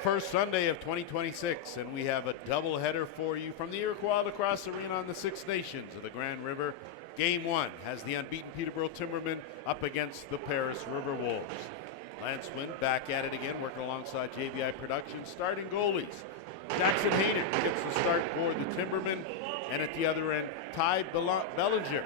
first Sunday of 2026, and we have a doubleheader for you from the Iroquois Lacrosse Arena on the Six Nations of the Grand River. Game 1 has the unbeaten Peterborough Timbermen up against the Paris RiverWolves. Lance Wynn back at it again, working alongside JVI Productions. Starting goalies, Jackson Hayden gets the start for the Timbermen, and at the other end, Ty Bellinger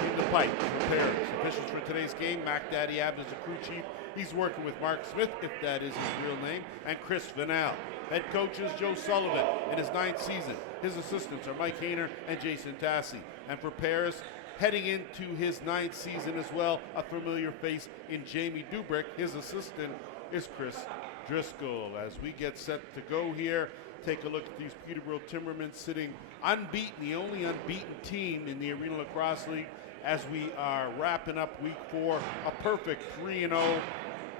in the pipe for Paris. Officials for today's game, Mac Daddy Abd is the crew chief. He's working with Mark Smith, if that is his real name, and Chris Vanal. Head coach is Joe Sullivan in his 9th season. His assistants are Mike Hayner and Jason Tassi. And for Paris, heading into his 9th season as well, a familiar face in Jamie Dubrick. His assistant is Chris Driscoll. As we get set to go here, take a look at these Peterborough Timbermen sitting unbeaten, the only unbeaten team in the Arenalacrosseleague as we are wrapping up week 4, a perfect 3-0.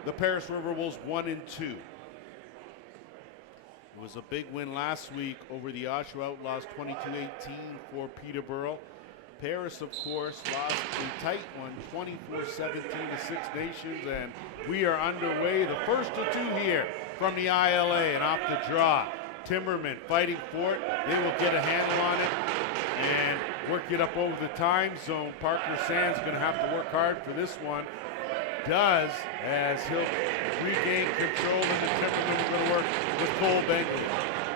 The Paris RiverWolves 1-2. It was a big win last week over the Oshawa Outlaws, 22-18 for Peterborough. Paris, of course, lost a tight one, 24-17 to Six Nations, and we are underway. The first of 2 here from the ILA, and off the draw. Timbermen fighting for it. They will get a handle on it and work it up over the time zone. Parker Sands going to have to work hard for this one. Does, as he'll regain control, and the Timbermen are going to work with Cole Begley.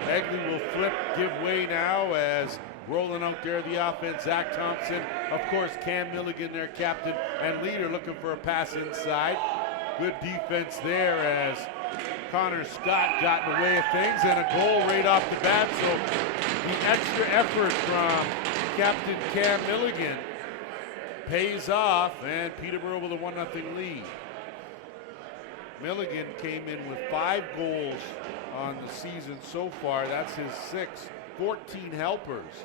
Begley will flip, give way now as rolling out there the offense, Zach Thompson. Of course, Cam Milligan, their captain and leader, looking for a pass inside. Good defense there as Connor Scott got in the way of things, and a goal right off the bat. So the extra effort from Captain Cam Milligan pays off, and Peterborough with a 1-0 lead. Milligan came in with 5 goals on the season so far. That's his 6th, 14 helpers.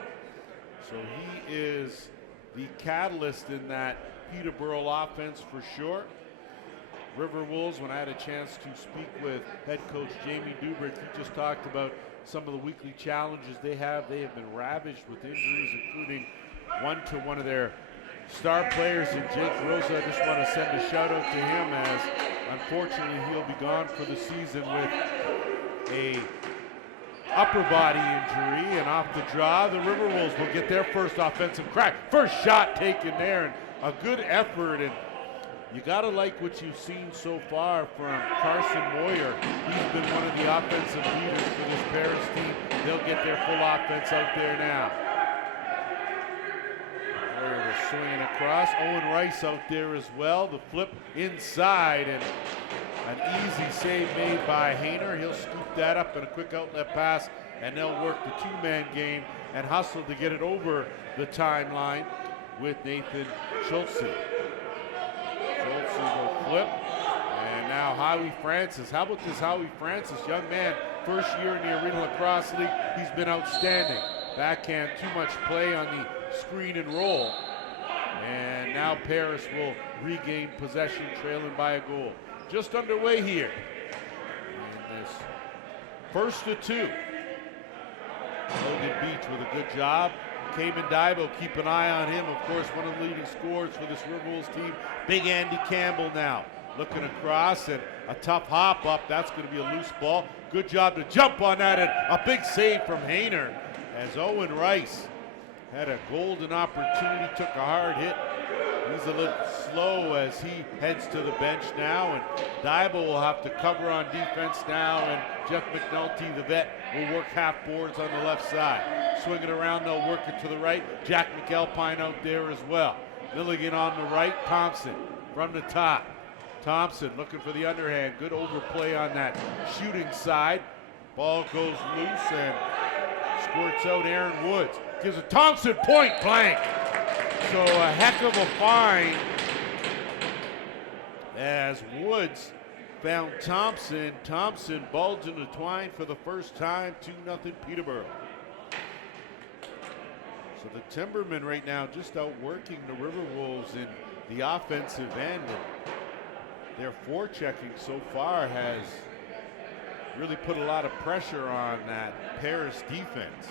So he is the catalyst in that Peterborough offense for sure. RiverWolves, when I had a chance to speak with head coach Jamie Dubrick, he just talked about some of the weekly challenges they have. They have been ravaged with injuries, including one to one of their star players in Jake Rosa. I just want to send a shout out to him, as unfortunately he'll be gone for the season with a upper body injury. And off the draw, the RiverWolves will get their first offensive crack. First shot taken there, and a good effort. And you gotta like what you've seen so far from Carson Moyer. He's been one of the offensive leaders for this Paris team. They'll get their full offense out there now. Moyer was swinging across. Owen Rice out there as well. The flip inside, and an easy save made by Hayner. He'll scoop that up in a quick outlet pass, and they'll work the 2-man game and hustle to get it over the timeline with Nathan Schultze. Schultze will flip, and now Howie Francis. How about this Howie Francis, young man, first year in the Arenalacrosseleague. He's been outstanding. Backhand, too much play on the screen and roll. And now Paris will regain possession, trailing by a goal. Just underway here. And this first of 2. Logan Beach with a good job. Cayman Dibo, keep an eye on him. Of course, one of the leading scorers for this RiverWolves team. Big Andy Campbell now looking across, and a tough hop up. That's going to be a loose ball. Good job to jump on that, and a big save from Hayner as Owen Rice had a golden opportunity, took a hard hit. He's a little slow as he heads to the bench now, and Dibo will have to cover on defense now, and Jeff McNulty, the vet, will work half boards on the left side. Swing it around, they'll work it to the right. Jack McAlpine out there as well. Milligan on the right, Thompson from the top. Thompson looking for the underhand. Good overplay on that shooting side. Ball goes loose and squirts out Aaron Woods. Gives a Thompson point blank. So a heck of a find as Woods found Thompson. Thompson bulged in the twine for the first time, 2-0 Peterborough. So the Timbermen right now just outworking the RiverWolves in the offensive end. And their forechecking so far has really put a lot of pressure on that Paris defense.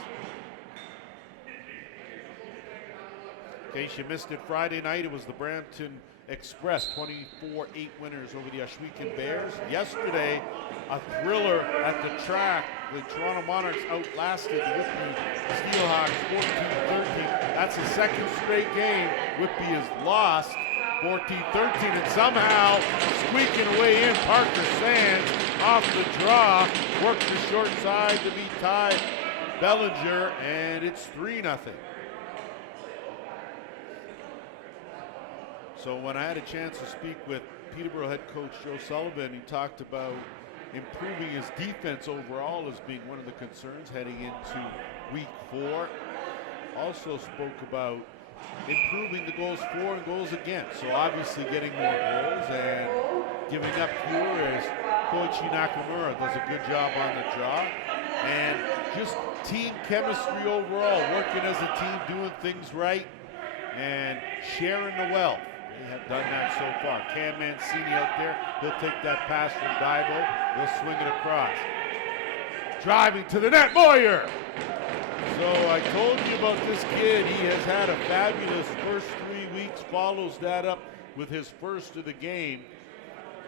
In case you missed it Friday night, it was the Brampton Express, 24-8 winners over the Ashwegan Bears. Yesterday, a thriller at the track. The Toronto Monarchs outlasted the Whitby Steelhawks 14-13. That's the second straight game Whitby has lost, 14-13, and somehow squeaking away in. Parker Sands off the draw, worked the short side to beat Ty Bellinger, and it's 3-0. So when I had a chance to speak with Peterborough head coach Joe Sullivan, he talked about improving his defense overall as being one of the concerns heading into week 4. Also spoke about improving the goals for and goals against. So obviously getting more goals and giving up fewer, as Koichi Nakamura does a good job on the job. And just team chemistry overall, working as a team, doing things right, and sharing the wealth. They have done that so far. Cam Mancini out there. He'll take that pass from Daibo. He'll swing it across. Driving to the net, Moyer! So I told you about this kid. He has had a fabulous first 3 weeks. Follows that up with his first of the game.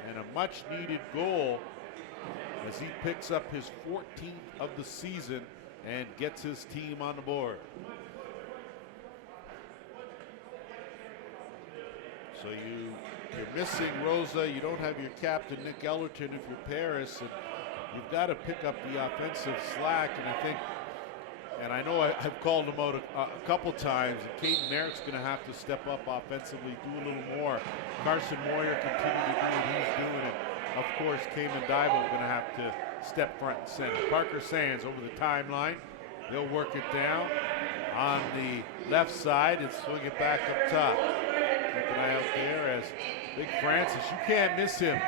And a much-needed goal as he picks up his 14th of the season and gets his team on the board. So you're missing Rosa. You don't have your captain, Nick Ellerton, if you're Paris. And you've got to pick up the offensive slack. And I think, and I know I've called him out a couple times, and Caden Merritt's going to have to step up offensively, do a little more. Carson Moyer continue to do what he's doing. And of course, Cayman Daibo going to have to step front and center. Parker Sands over the timeline. They'll work it down on the left side and swing it back up top. Keep an eye out there as Big Francis. You can't miss him.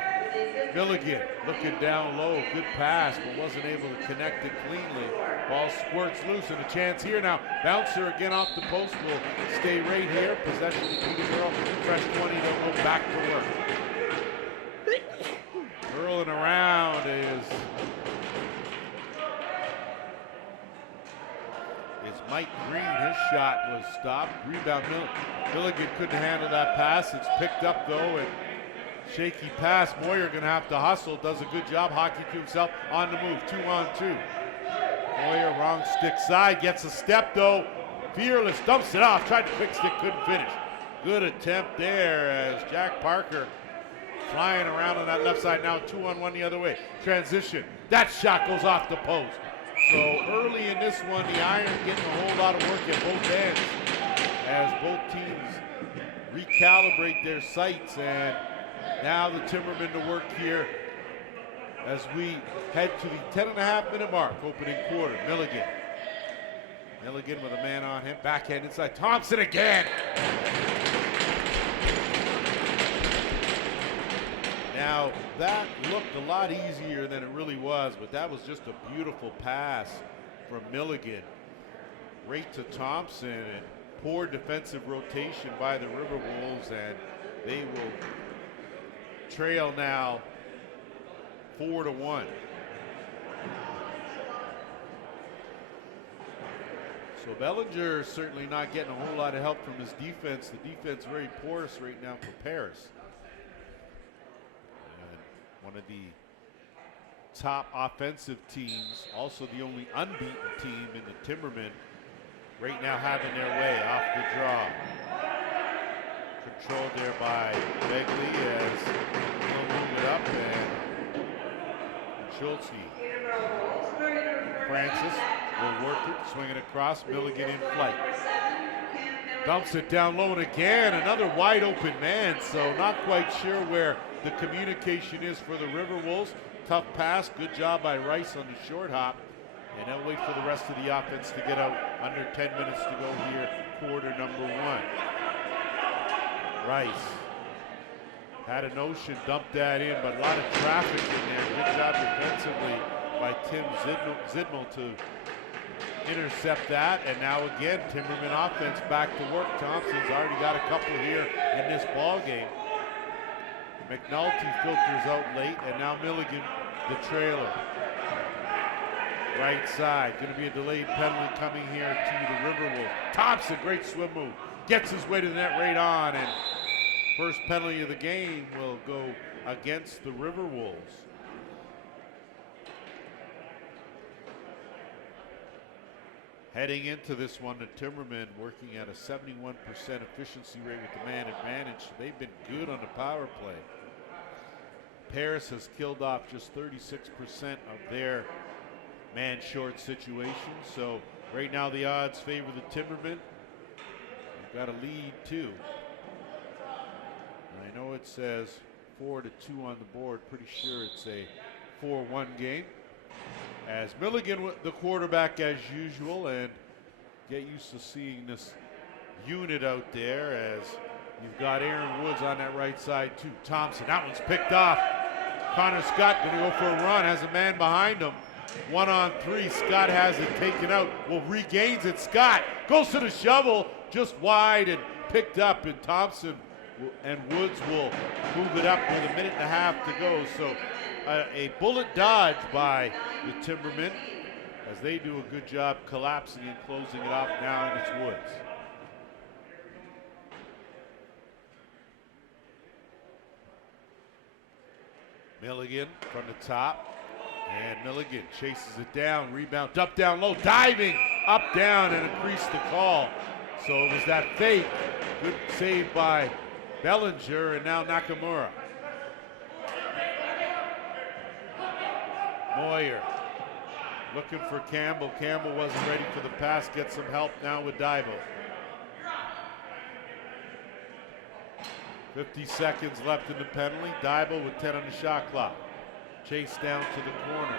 Milligan looking down low. Good pass, but wasn't able to connect it cleanly. Ball squirts loose, and a chance here now. Bouncer again off the post will stay right here. Possession to Peterborough. Fresh 20, they'll go back to work. Whirling around is Mike Green. His shot was stopped. Rebound, Milligan couldn't handle that pass. It's picked up though, and shaky pass. Moyer gonna have to hustle. Does a good job. Hockey to himself on the move. 2-on-2. Moyer wrong stick side. Gets a step though. Fearless dumps it off. Tried to quick stick, couldn't finish. Good attempt there as Jack Parker flying around on that left side. Now 2-on-1 the other way. Transition. That shot goes off the post. So early in this one, the Iron getting a whole lot of work at both ends as both teams recalibrate their sights. And now the Timbermen to work here as we head to the 10.5-minute mark, opening quarter. Milligan with a man on him. Backhand inside. Thompson again. Now, that looked a lot easier than it really was, but that was just a beautiful pass from Milligan. Right to Thompson, and poor defensive rotation by the RiverWolves, and they will trail now 4-1. So Bellinger certainly not getting a whole lot of help from his defense. The defense very porous right now for Paris. One of the top offensive teams, also the only unbeaten team in the Timbermen, right now having their way off the draw. Controlled there by Begley as he'll move it up, and Schultze. Francis will work it, swing it across, Milligan in flight. Dumps it down low, and again, another wide open man, so not quite sure where the communication is for the RiverWolves. Tough pass, good job by Rice on the short hop. And they'll wait for the rest of the offense to get out. Under 10 minutes to go here, quarter number 1. Rice had a notion, dumped that in, but a lot of traffic in there. Good job defensively by Tim Zidmel to intercept that. And now again, Timberman offense back to work. Thompson's already got a couple here in this ball game. McNulty filters out late, and now Milligan, the trailer. Right side, going to be a delayed penalty coming here to the RiverWolves. Thompson, great swim move. Gets his way to the net right on, and first penalty of the game will go against the RiverWolves. Heading into this one, the Timbermen working at a 71% efficiency rate with the man advantage. They've been good on the power play. Paris has killed off just 36% of their man short situations. So right now the odds favor the Timbermen. They've got a lead too. And I know it says 4-2 on the board. Pretty sure it's a 4-1 game. As Milligan, the quarterback as usual, and get used to seeing this unit out there as you've got Aaron Woods on that right side too. Thompson, that one's picked off. Connor Scott gonna go for a run, has a man behind him. 1-on-3, Scott has it taken out. Well, regains it, Scott goes to the shovel, just wide and picked up, and Thompson and Woods will move it up with 1.5 minutes to go. So a bullet dodge by the Timbermen as they do a good job collapsing and closing it off now, and it's Woods. Milligan from the top, and Milligan chases it down, rebound, up, down, low, diving, up, down, and increased the call. So it was that fake, good save by Bellinger, and now Nakamura. Moyer looking for Campbell. Campbell wasn't ready for the pass. Gets some help now with Divo. 50 seconds left in the penalty. Divo with 10 on the shot clock. Chase down to the corner.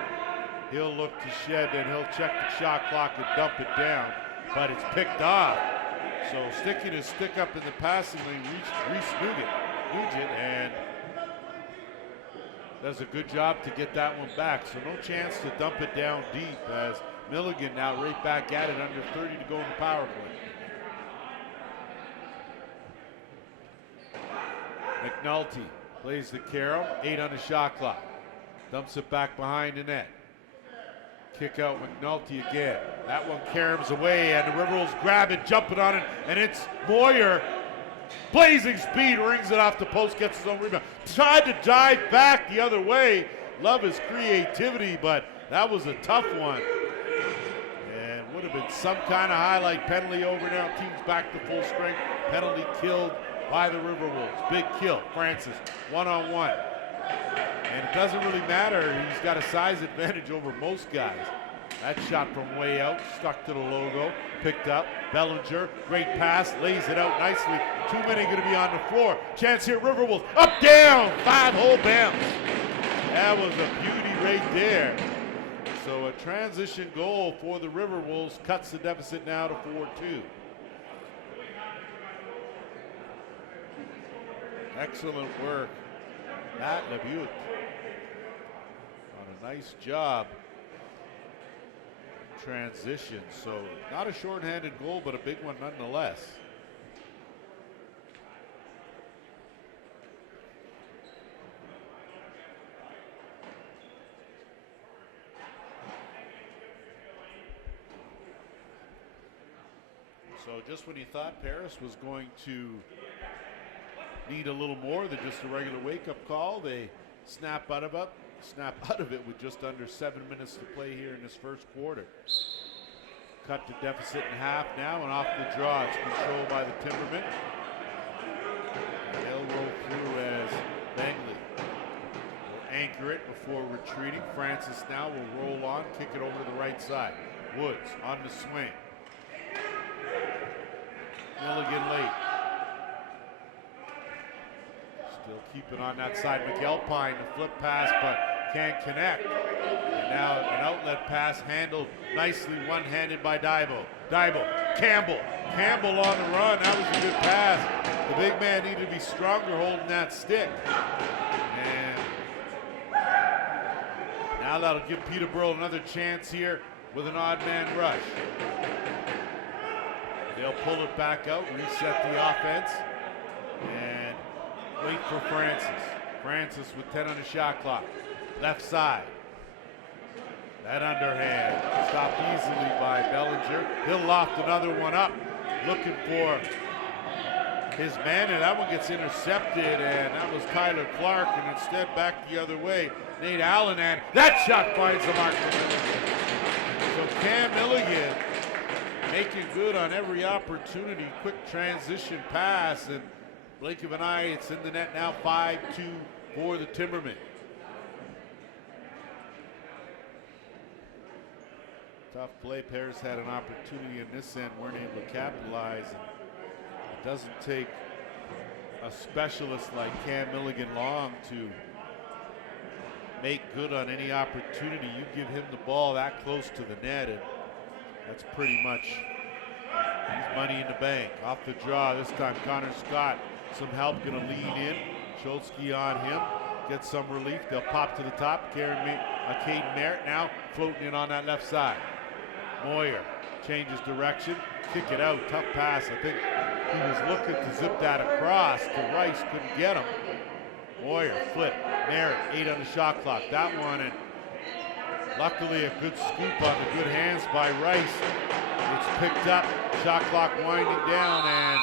He'll look to shed, and he'll check the shot clock and dump it down. But it's picked off. So sticking his stick up in the passing lane, Reese Nugent, and does a good job to get that one back. So no chance to dump it down deep as Milligan now right back at it, under 30 to go in the power play. McNulty plays the Carroll, 8 on the shot clock. Dumps it back behind the net. Kick out McNulty again. That one caroms away, and the RiverWolves grab it, jumping on it, and it's Moyer. Blazing speed, rings it off the post, gets his own rebound. Tried to dive back the other way. Love his creativity, but that was a tough one. And would have been some kind of highlight. Penalty over now. Team's back to full strength. Penalty killed by the RiverWolves. Big kill. Francis, 1-on-1. And it doesn't really matter. He's got a size advantage over most guys. That shot from way out, stuck to the logo, picked up. Bellinger, great pass, lays it out nicely. Too many going to be on the floor. Chance here, RiverWolves, up, down, 5-hole bounce. That was a beauty right there. So a transition goal for the RiverWolves cuts the deficit now to 4-2. Excellent work, Matt LeBute. On a nice job. Transition, so not a shorthanded goal, but a big one nonetheless. So just when you thought Paris was going to need a little more than just a regular wake-up call, they snap out of it with just under 7 minutes to play here in this first quarter. Cut the deficit in half now, and off the draw. It's controlled by the Timbermen. They'll roll through as Langley will anchor it before retreating. Francis now will roll on, kick it over to the right side. Woods on the swing. Milligan late. Still keeping on that side. McAlpine, the flip pass, but can't connect. And now an outlet pass handled nicely, one-handed by Divo. Campbell on the run. That was a good pass. The big man needed to be stronger holding that stick. And now that'll give Peterborough another chance here with an odd man rush. They'll pull it back out, reset the offense, and wait for Francis. Francis with 10 on the shot clock. Left side. That underhand stopped easily by Bellinger. He'll loft another one up. Looking for his man, and that one gets intercepted, and that was Tyler Clark, and instead back the other way, Nate Allen, and that shot finds the mark. So Cam Milligan making good on every opportunity. Quick transition pass, and blink of an eye, it's in the net now. 5-2 for the Timbermen. Tough play. Paris had an opportunity in this end, weren't able to capitalize. It doesn't take a specialist like Cam Milligan long to make good on any opportunity. You give him the ball that close to the net, and that's pretty much he's money in the bank. Off the draw this time, Connor Scott, some help, gonna lean in. Schultzky on him, gets some relief. They'll pop to the top. Caden Merritt now floating in on that left side. Moyer changes direction, kick it out. Tough pass. I think he was looking to zip that across to Rice, couldn't get him. Moyer flip, Merritt 8 on the shot clock. That one, and luckily a good scoop on the good hands by Rice. It's picked up, shot clock winding down, and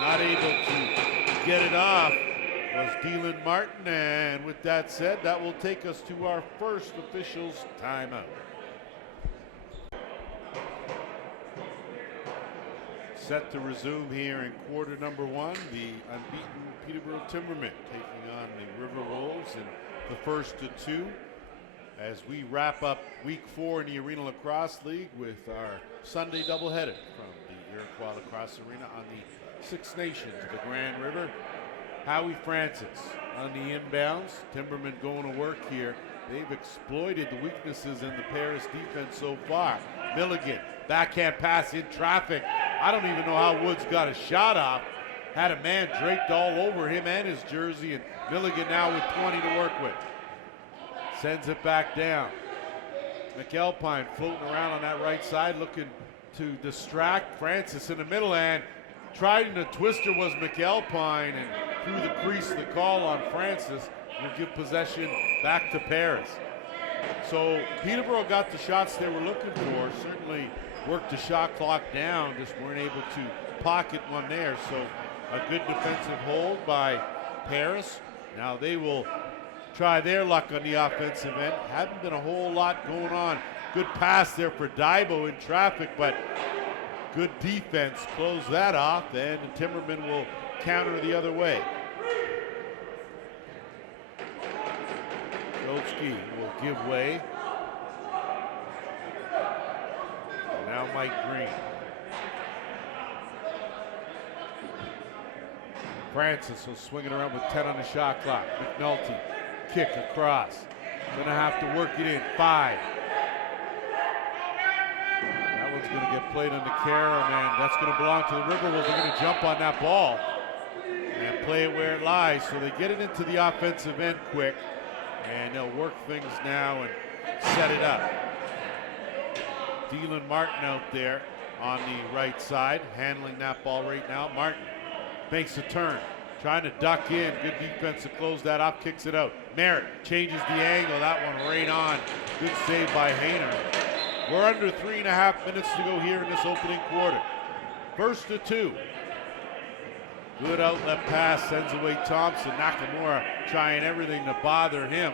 not able to get it off was Dylan Martin. And with that said, that will take us to our first officials timeout. Set to resume here in quarter number one. The unbeaten Peterborough Timbermen taking on the RiverWolves in the first of two as we wrap up week 4 in the Arenalacrosseleague with our Sunday doubleheader from the Iroquois Lacrosse Arena on the Six Nations of the Grand River. Howie Francis on the inbounds. Timbermen going to work here. They've exploited the weaknesses in the Paris defense so far. Milligan, backhand pass in traffic. I don't even know how Woods got a shot off. Had a man draped all over him and his jersey, and Milligan now with 20 to work with. Sends it back down. McAlpine floating around on that right side, looking to distract Francis in the middle, and tried the twister was McAlpine, and through the crease, the call on Francis will give possession back to Paris. So Peterborough got the shots they were looking for, certainly worked the shot clock down, just weren't able to pocket one there. So a good defensive hold by Paris. Now they will try their luck on the offensive end. Haven't been a whole lot going on. Good pass there for Daibo in traffic, but good defense close that off, and the Timbermen will counter the other way. Schultzky will give way. And now Mike Green. Francis will swing it around with 10 on the shot clock. McNulty, kick across. Gonna have to work it in. 5. That one's gonna get played under Karam, and that's gonna belong to the RiverWolves. They're gonna jump on that ball and play it where it lies. So they get it into the offensive end quick, and they'll work things now and set it up. Dylan Martin out there on the right side, handling that ball right now. Martin makes a turn, trying to duck in. Good defense to close that up, kicks it out. Merritt changes the angle, that one right on. Good save by Hayner. We're under 3.5 minutes to go here in this opening quarter. First to 2. Good outlet pass, sends away Thompson. Nakamura trying everything to bother him.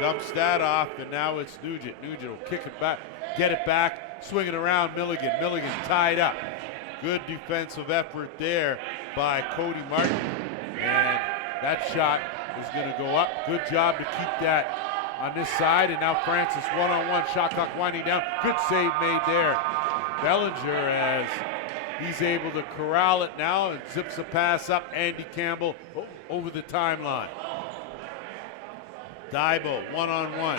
Dumps that off, and now it's Nugent. Nugent will kick it back, get it back, swing it around Milligan. Milligan tied up. Good defensive effort there by Cody Martin. And that shot is going to go up. Good job to keep that on this side. And now Francis one-on-one, shot clock winding down. Good save made there. Bellinger, as he's able to corral it now and zips a pass up. Andy Campbell over the timeline. Daibo one-on-one.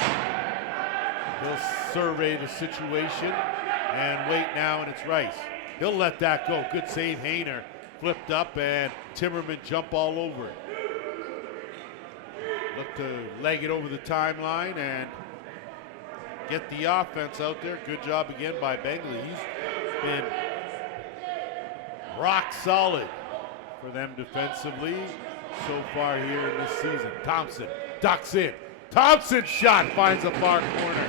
He'll survey the situation and wait now, and it's Rice. He'll let that go. Good save, Hayner. Flipped up, and Timbermen jump all over it. Look to leg it over the timeline and get the offense out there. Good job again by Begley. He's been rock solid for them defensively so far here in this season. Thompson ducks in. Thompson's shot finds the far corner.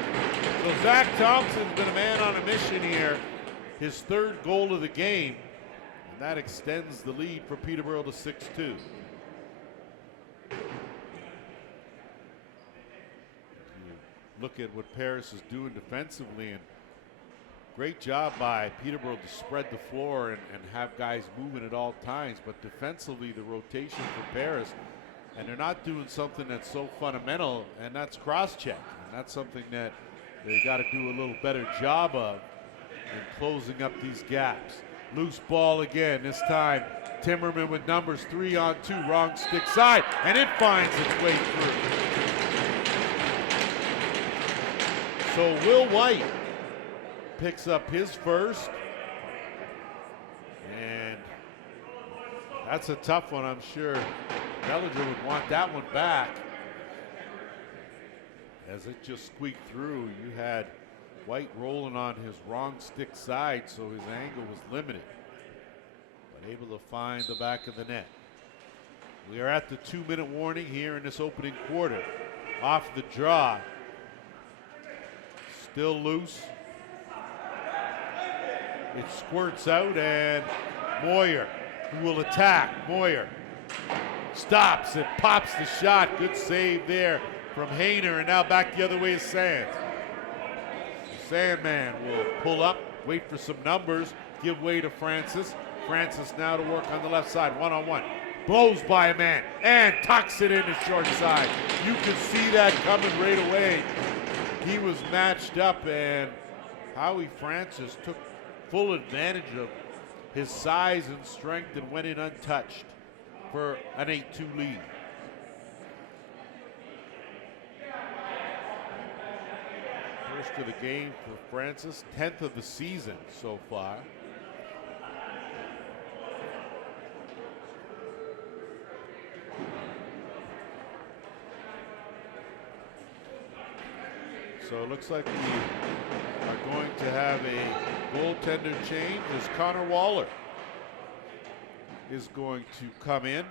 So Zach Thompson's been a man on a mission here. His 3rd goal of the game. And that extends the lead for Peterborough to 6-2. Look at what Paris is doing defensively, and great job by Peterborough to spread the floor and have guys moving at all times. But defensively, the rotation for Paris, and they're not doing something that's so fundamental, and that's cross-check. And that's something that they got to do a little better job of in closing up these gaps. Loose ball again, this time Timbermen with numbers 3-on-2, wrong stick side, and it finds its way through. So Will White picks up his first, and that's a tough one. I'm sure Bellinger would want that one back. As it just squeaked through, you had White rolling on his wrong stick side, so his angle was limited, but able to find the back of the net. We are at the 2-minute warning here in this opening quarter. Off the draw. Still loose. It squirts out, and Moyer, who will attack. Moyer stops and pops the shot. Good save there from Hayner, and now back the other way is Sands. Sandman will pull up, wait for some numbers, give way to Francis. Francis now to work on the left side, one-on-one. Blows by a man and tucks it in the short side. You can see that coming right away. He was matched up, and Howie Francis took full advantage of his size and strength and went in untouched for an 8-2 lead. First of the game for Francis, 10th of the season so far. So it looks like we are going to have a goaltender change as Connor Waller is going to come in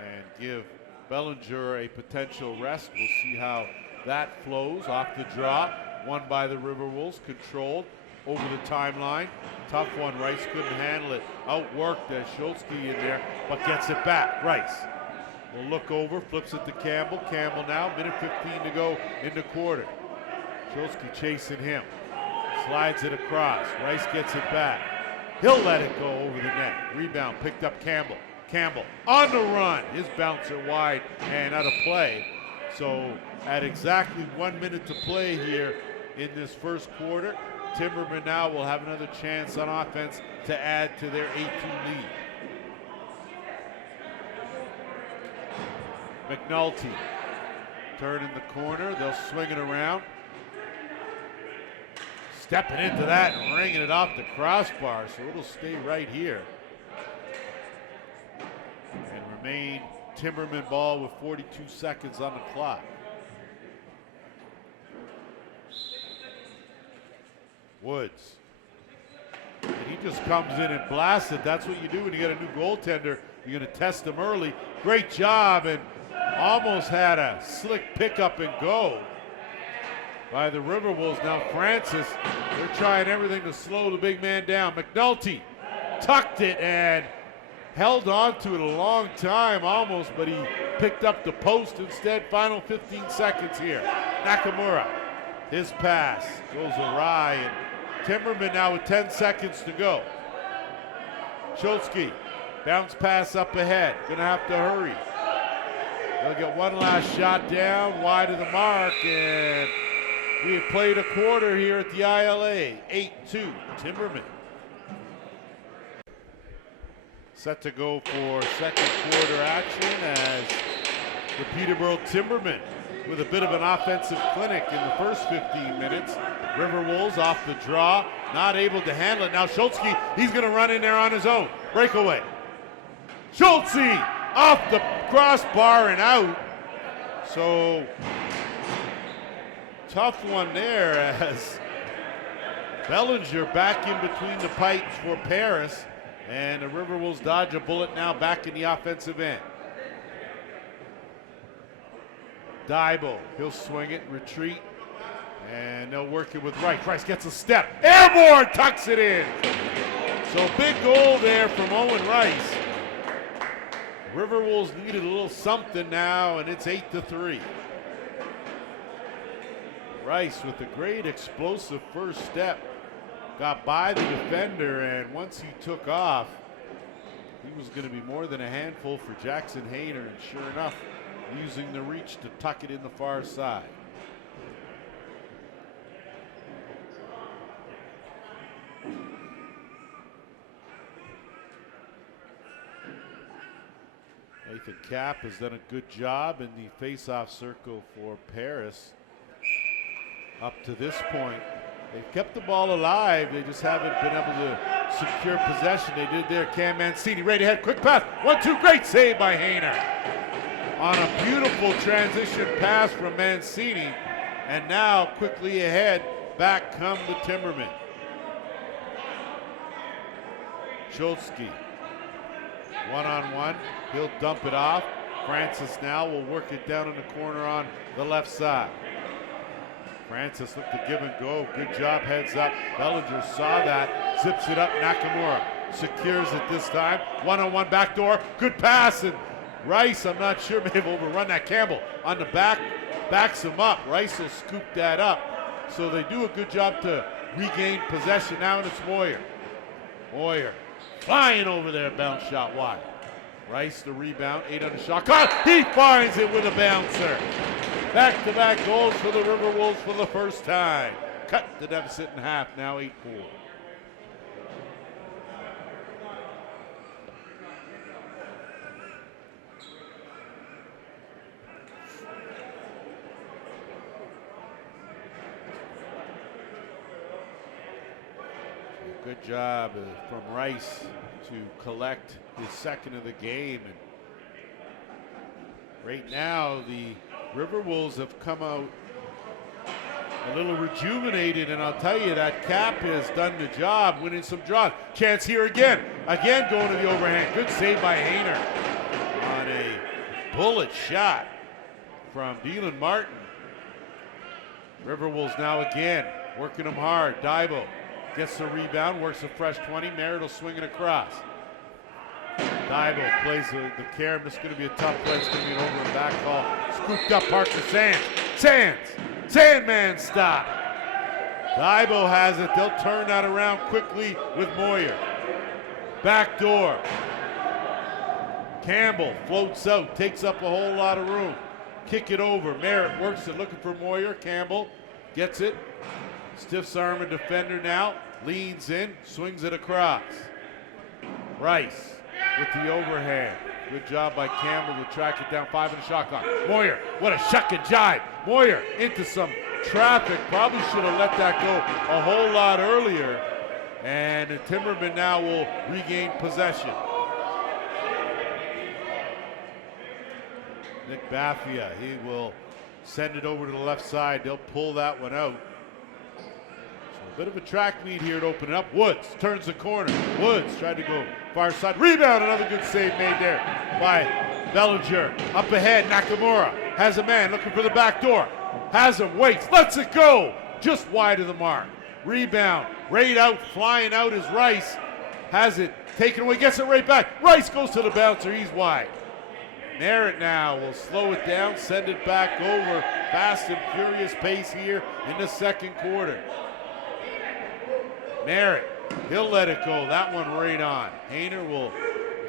and give Bellinger a potential rest. We'll see how that flows. Off the draw, won by the RiverWolves, controlled over the timeline. Tough one, Rice couldn't handle it. Outworked as Schultzke in there, but gets it back. Rice will look over, flips it to Campbell. Campbell now, minute 15 to go in the quarter. Schultzke chasing him, slides it across. Rice gets it back. He'll let it go over the net. Rebound picked up Campbell. Campbell on the run. His bouncer wide and out of play. So at exactly 1 minute to play here in this first quarter, Timbermen now will have another chance on offense to add to their 8-2 lead. McNulty turning the corner. They'll swing it around. Stepping into that and ringing it off the crossbar, so it'll stay right here. And remain Timberman ball with 42 seconds on the clock. Woods. And he just comes in and blasts it. That's what you do when you get a new goaltender. You're going to test him early. Great job, and almost had a slick pickup and go by the RiverWolves. Now Francis, they're trying everything to slow the big man down. McNulty tucked it and held on to it a long time almost, but he picked up the post instead. Final 15 seconds here. Nakamura, his pass goes awry, and Timberman now with 10 seconds to go. Schultzke, bounce pass up ahead, gonna have to hurry. They'll get one last shot down, wide of the mark, and we have played a quarter here at the ILA. 8-2, Timbermen. Set to go for second quarter action as the Peterborough Timbermen with a bit of an offensive clinic in the first 15 minutes. RiverWolves off the draw, not able to handle it. Now Schultzke, he's gonna run in there on his own. Breakaway. Schultzke off the crossbar and out. So tough one there as Bellinger back in between the pipes for Paris, and the RiverWolves dodge a bullet now back in the offensive end. Daibo, he'll swing it, retreat, and they'll work it with Rice. Rice gets a step, airborne, tucks it in. So big goal there from Owen Rice. RiverWolves needed a little something now, and it's 8-3. Rice with a great explosive first step. Got by the defender, and once he took off, he was going to be more than a handful for Jackson Hayner, and sure enough, using the reach to tuck it in the far side. Nathan Kapp has done a good job in the face-off circle for Paris. Up to this point, they've kept the ball alive. They just haven't been able to secure possession. They did there. Cam Mancini right ahead, quick pass, 1-2, great save by Hayner. On a beautiful transition pass from Mancini, and now quickly ahead, back come the Timbermen. Schultzky, one-on-one, he'll dump it off. Francis now will work it down in the corner on the left side. Francis looked to give and go. Good job, heads up. Bellinger saw that, zips it up. Nakamura secures it this time. One-on-one backdoor. Good pass, and Rice, I'm not sure, may have overrun that. Campbell on the back, backs him up. Rice will scoop that up. So they do a good job to regain possession now, and it's Moyer. Moyer flying over there, bounce shot wide. Rice the rebound, 8 on the shot clock. He finds it with a bouncer. Back-to-back goals for the RiverWolves for the first time. Cut the deficit in half, now 8-4. Good job from Rice to collect his second of the game. And right now, the RiverWolves have come out a little rejuvenated, and I'll tell you that Cap has done the job, winning some draws. Chance here again. Again going to the overhand. Good save by Hayner on a bullet shot from Dylan Martin. RiverWolves now again working them hard. Daibo gets the rebound, works a fresh 20. Merritt will swing it across. Daibo plays the carry. This is going to be a tough play. It's going to be an over and back call. Scooped up Parker Sands. Sandman stop. Daibo has it. They'll turn that around quickly with Moyer. Back door. Campbell floats out, takes up a whole lot of room. Kick it over. Merritt works it, looking for Moyer. Campbell gets it. Stiffs arm a defender now. Leans in, swings it across. Rice with the overhand. Good job by Campbell to track it down. 5 in the shot clock. Moyer, what a shuck and jive. Moyer into some traffic. Probably should have let that go a whole lot earlier. And the Timbermen now will regain possession. Nick Baffia, he will send it over to the left side. They'll pull that one out. Bit of a track meet here to open it up. Woods turns the corner. Woods tried to go far side. Rebound, another good save made there by Bellinger. Up ahead, Nakamura has a man looking for the back door. Has him, waits, lets it go. Just wide of the mark. Rebound, right out, flying out is Rice. Has it taken away, gets it right back. Rice goes to the bouncer, he's wide. Merritt now will slow it down, send it back over. Fast and furious pace here in the second quarter. Merritt, he'll let it go. That one right on. Hayner will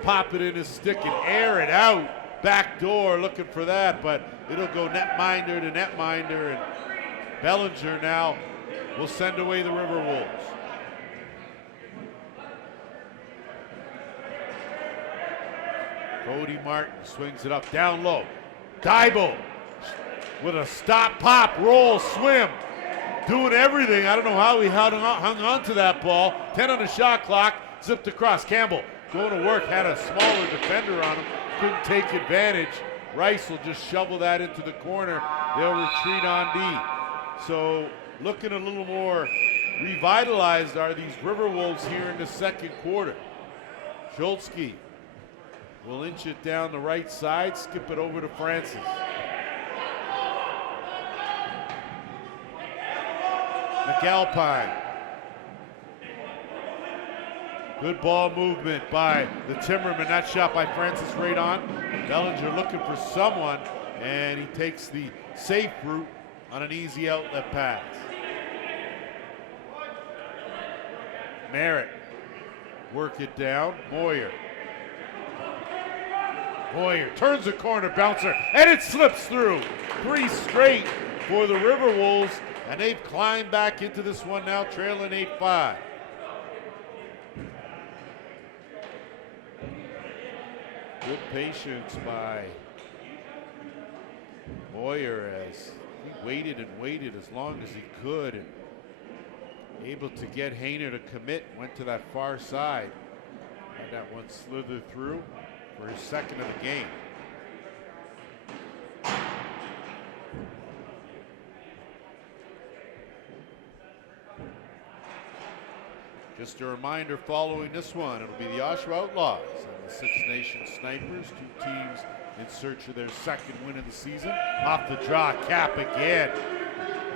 pop it in his stick and air it out. Back door looking for that, but it'll go netminder to netminder, and Bellinger now will send away the RiverWolves. Cody Martin swings it up down low. Daibo with a stop, pop, roll, swim. Doing everything. I don't know how he hung on to that ball. 10 on the shot clock. Zipped across. Campbell going to work. Had a smaller defender on him. Couldn't take advantage. Rice will just shovel that into the corner. They'll retreat on D. So looking a little more revitalized are these RiverWolves here in the second quarter. Schultzky will inch it down the right side. Skip it over to Francis. McAlpine Good ball movement by the Timbermen. That shot by Francis right on. Bellinger looking for someone, and he takes the safe route on an easy outlet pass. Merritt, work it down. Moyer turns the corner, bouncer, and it slips through. 3 straight for the RiverWolves, and they've climbed back into this one now, trailing 8-5. Good patience by Moyer as he waited and waited as long as he could, and able to get Hayner to commit, went to that far side. And that one slithered through for his second of the game. Just a reminder, following this one, it'll be the Oshawa Outlaws and the Six Nations Snipers, 2 teams in search of their second win of the season. Off the draw, Cap again.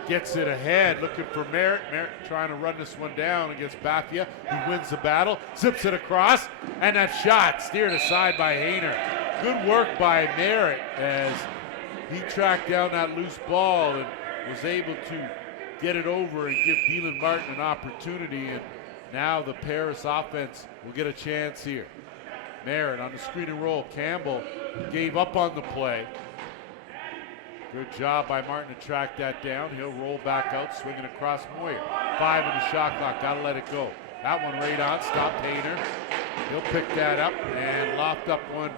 Gets it ahead, looking for Merritt. Merritt trying to run this one down against Bafia, who wins the battle, zips it across, and that shot steered aside by Hayner. Good work by Merritt as he tracked down that loose ball and was able to get it over and give Dylan Martin an opportunity. And now the Paris offense will get a chance here. Merritt on the screen and roll. Campbell gave up on the play. Good job by Martin to track that down. He'll roll back out, swinging across Moyer. 5 in the shot clock, gotta let it go. That one right on, stopped Hayner. He'll pick that up and loft up one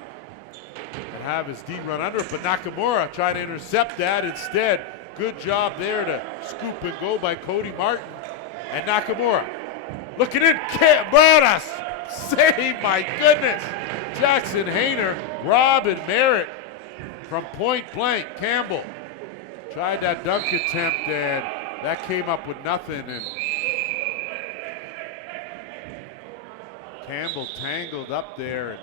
and have his D run under it, but Nakamura trying to intercept that instead. Good job there to scoop and go by Cody Martin. And Nakamura looking in, Brodas, save, my goodness. Jackson Hayner, Robin Merritt from point blank. Campbell tried that dunk attempt and that came up with nothing, and Campbell tangled up there.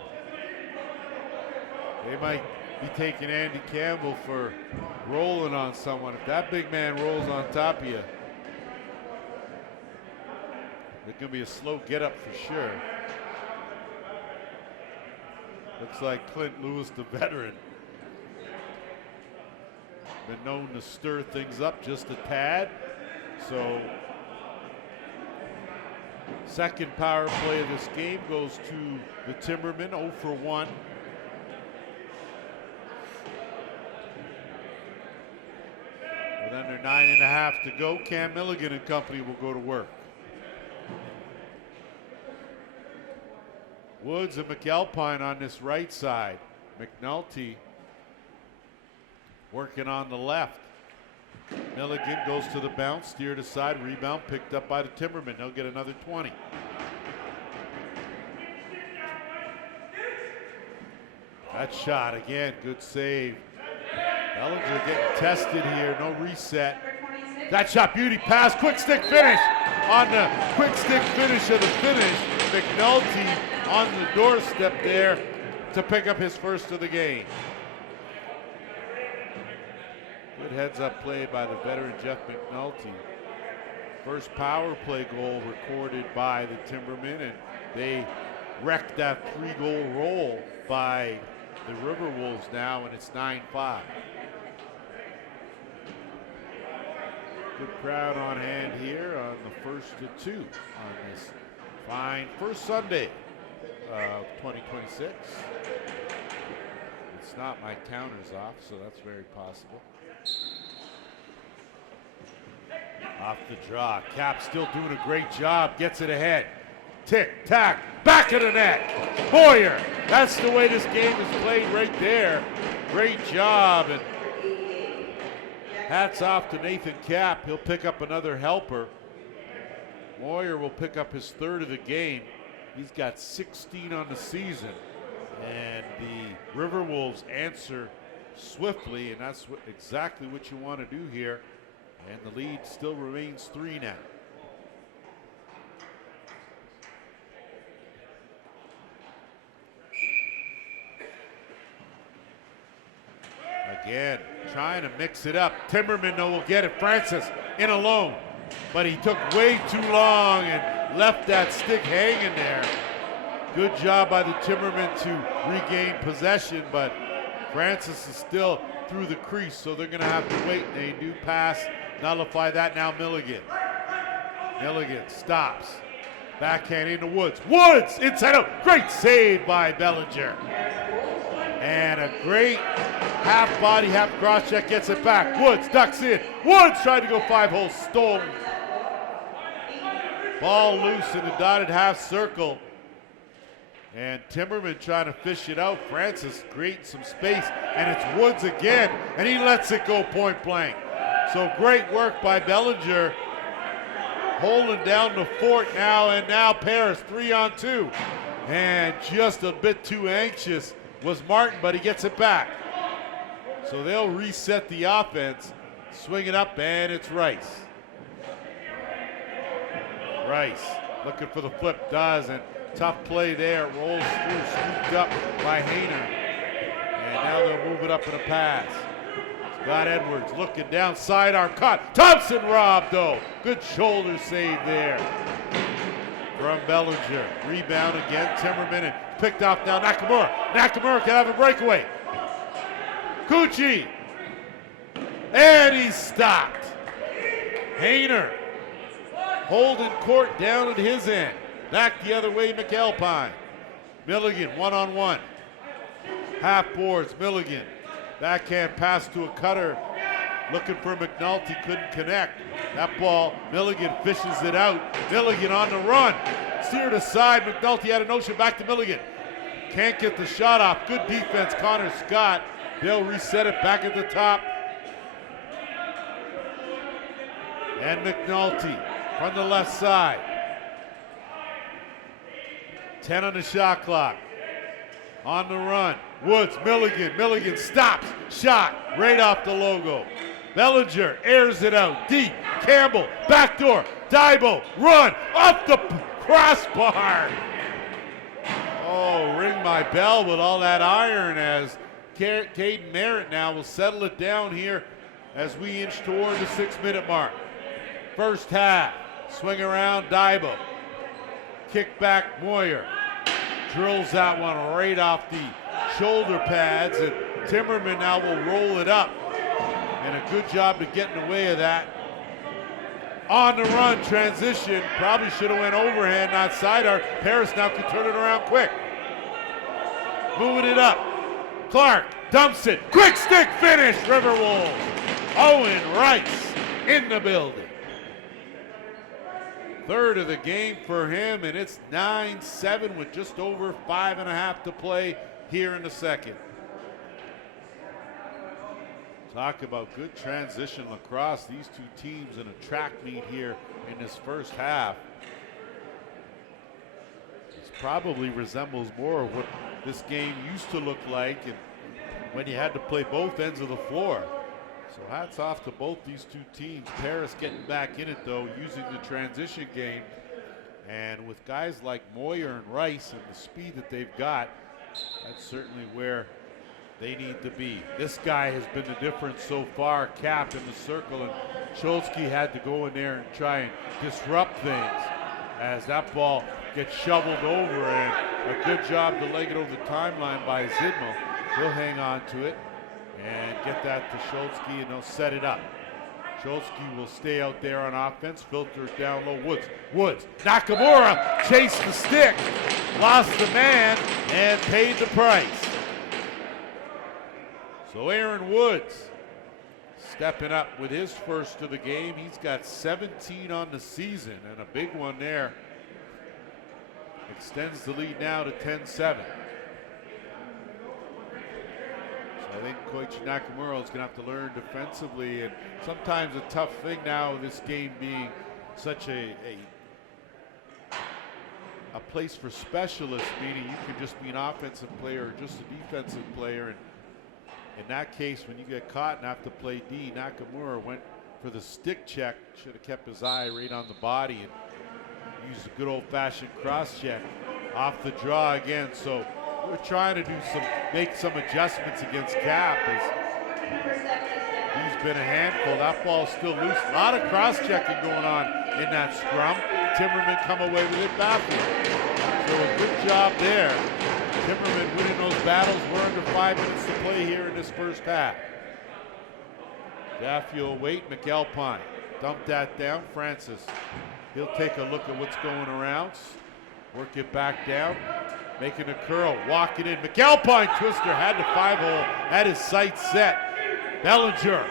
And they might be taking Andy Campbell for rolling on someone. If that big man rolls on top of you, it's gonna be a slow get up for sure. Looks like Clint Lewis, the veteran, been known to stir things up just a tad. So second power play of this game goes to the Timbermen, 0 for 1. With under 9.5 to go, Cam Milligan and company will go to work. Woods and McAlpine on this right side. McNulty working on the left. Milligan goes to the bounce, steered aside, rebound picked up by the Timbermen. They'll get another 20. That shot again, good save. Bellinger getting tested here, no reset. That shot, beauty pass, quick stick finish. On the quick stick finish of the finish, McNulty on the doorstep there to pick up his first of the game. Good heads-up play by the veteran Jeff McNulty. First power play goal recorded by the Timbermen, and they wrecked that 3-goal roll by the RiverWolves now, and it's 9-5. Good crowd on hand here on the first of 2 on this fine first Sunday of 2026. It's not my counters off, so that's very possible. Off the draw, Cap still doing a great job, gets it ahead. Tick, tack, back of the net. Boyer, that's the way this game is played right there. Great job, and hats off to Nathan Cap. He'll pick up another helper. Moyer will pick up his 3rd of the game. He's got 16 on the season, and the RiverWolves answer swiftly, and that's exactly what you want to do here. And the lead still remains 3 now. Again, trying to mix it up. Timberman, though, will get it. Francis in alone, but he took way too long and left that stick hanging there. Good job by the Timbermen to regain possession, but Francis is still through the crease, so they're gonna have to wait. They do pass, nullify that. Now Milligan. Milligan stops. Backhand into Woods. Woods inside out. Great save by Bellinger. And a great half body, half cross check, gets it back. Woods ducks in. Woods tried to go 5-hole, stolen. Ball loose in the dotted half circle. And Timberman trying to fish it out. Francis creates some space, and it's Woods again, and he lets it go point blank. So great work by Bellinger, holding down the fort now, and now Paris 3-on-2. And just a bit too anxious was Martin, but he gets it back. So they'll reset the offense, swing it up, and it's Rice. Rice looking for the flip, does, and tough play there, rolls through, scooped up by Hayner. And now they'll move it up in a pass. Scott Edwards looking down, sidearm caught. Thompson robbed though. Good shoulder save there from Bellinger. Rebound again, Timberman, and picked off now Nakamura. Nakamura can have a breakaway. Cucci. And he's stopped. Hayner holding court down at his end. Back the other way, McAlpine. Milligan, one-on-one. Half boards, Milligan. Backhand pass to a cutter. Looking for McNulty, couldn't connect. That ball, Milligan fishes it out. Milligan on the run. Steered aside, McNulty had a notion, back to Milligan. Can't get the shot off. Good defense, Connor Scott. They'll reset it back at the top. And McNulty from the left side. 10 on the shot clock. On the run. Woods, Milligan. Milligan stops. Shot right off the logo. Bellinger airs it out. Deep. Campbell. Backdoor. Dybo. Run. Off the crossbar. Oh, ring my bell with all that iron as Caden Merritt now will settle it down here as we inch toward the 6-minute mark. First half. Swing around. Dybo. Kick back Moyer. Drills that one right off the shoulder pads, and Timberman now will roll it up. And a good job to get in the way of that. On the run, transition. Probably should have went overhand, not sidearm. Paris now can turn it around quick. Moving it up. Clark dumps it. Quick stick finish, RiverWolves. Owen Rice in the building. Third of the game for him, and it's 9-7 with just over 5.5 to play here in the second. Talk about good transition lacrosse. These two teams in a track meet here in this first half. This probably resembles more of what this game used to look like and when you had to play both ends of the floor. So hats off to both these two teams. Paris getting back in it though, using the transition game. And with guys like Moyer and Rice and the speed that they've got, that's certainly where they need to be. This guy has been the difference so far, Cap in the circle, and Cholsky had to go in there and try and disrupt things as that ball gets shoveled over, and a good job to leg it over the timeline by Zidmo. He'll hang on to it and get that to Cholsky, and they'll set it up. Cholsky will stay out there on offense, filters down low. Woods, Nakamura chased the stick, lost the man, and paid the price. So Aaron Woods stepping up with his first of the game. He's got 17 on the season, and a big one there. Extends the lead now to 10-7. I think Koichi Nakamura is going to have to learn defensively, and sometimes a tough thing now, this game being such a place for specialists, meaning you could just be an offensive player or just a defensive player. And in that case, when you get caught and have to play D, Nakamura went for the stick check, should have kept his eye right on the body and used a good old-fashioned cross check off the draw again. So we're trying to make some adjustments against Cap as he's been a handful. That ball's still loose. A lot of cross-checking going on in that scrum. Timbermen come away with it baffled. So a good job there. Timbermen winning those battles. We're under 5 minutes to play here in this first half. Daffy will wait. McAlpine dump that down. Francis, he'll take a look at what's going around. Work it back down. Making a curl. Walking in. McAlpine twister had the 5-hole. Had his sights set. Bellinger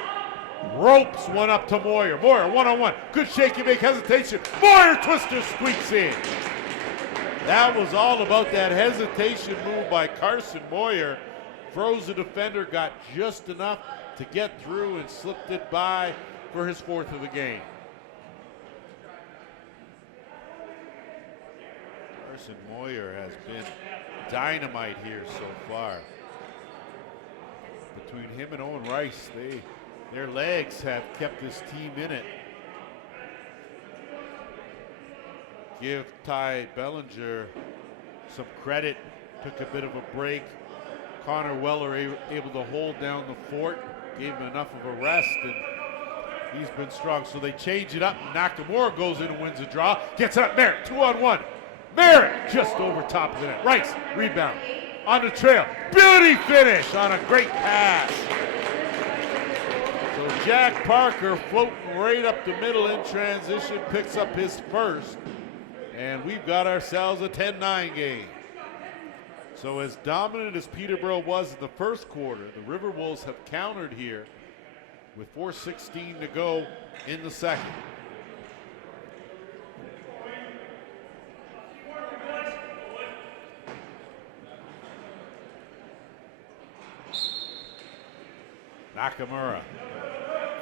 ropes one up to Moyer. Moyer one-on-one. Good shake and make hesitation. Moyer twister squeaks in. That was all about that hesitation move by Carson Moyer. Froze the defender, got just enough to get through and slipped it by for his 4th of the game. Carson Moyer has been dynamite here so far. Between him and Owen Rice, their legs have kept this team in it. Give Ty Bellinger some credit. Took a bit of a break. Connor Weller able to hold down the fort. Gave him enough of a rest, and he's been strong. So they change it up. Nakamura goes in and wins the draw. Gets it up. Merritt, 2-on-1. Merritt just over top of the net. Rice, rebound. On the trail. Beauty finish on a great pass. So Jack Parker floating right up the middle in transition, picks up his first. And we've got ourselves a 10-9 game. So as dominant as Peterborough was in the first quarter, the RiverWolves have countered here with 4:16 to go in the second. Nakamura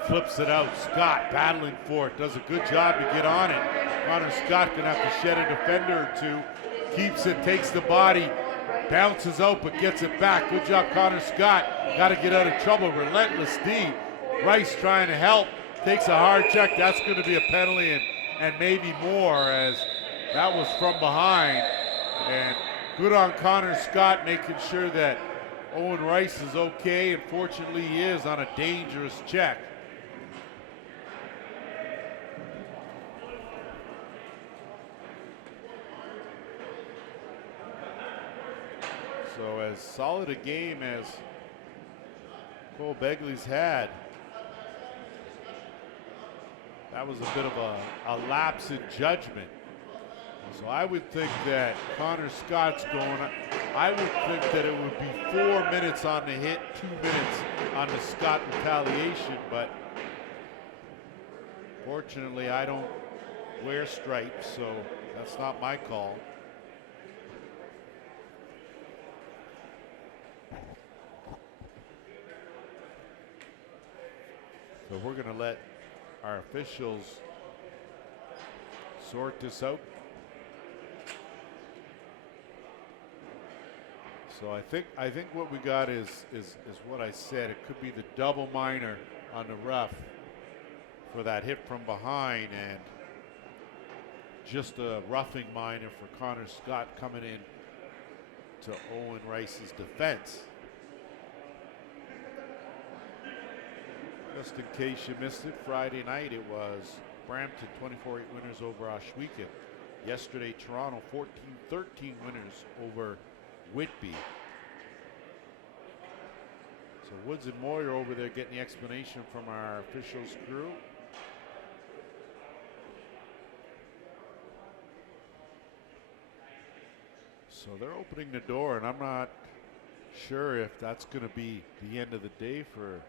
flips it out. Scott battling for it. Does a good job to get on it. Connor Scott gonna have to shed a defender or two. Keeps it, takes the body, bounces out but gets it back. Good job, Connor Scott. Got to get out of trouble. Relentless D. Rice trying to help. Takes a hard check. That's going to be a penalty and maybe more, as that was from behind. And good on Connor Scott making sure that Owen Rice is okay. And fortunately he is on a dangerous check. So as solid a game as Cole Begley's had, that was a bit of a lapse in judgment. So I would think that Connor Scott's going, I would think that it would be 4 minutes on the hit, 2 minutes on the Scott retaliation, but fortunately I don't wear stripes, so that's not my call. So we're going to let our officials sort this out. So I think what we got is what I said. It could be the double minor on the rough for that hit from behind, and just a roughing minor for Connor Scott coming in to Owen Rice's defense. Just in case you missed it, Friday night it was Brampton 24-8 winners over Ohsweken. Yesterday, Toronto 14-13 winners over Whitby. So Woods and Moyer over there getting the explanation from our officials crew. So they're opening the door, and I'm not sure if that's going to be the end of the day for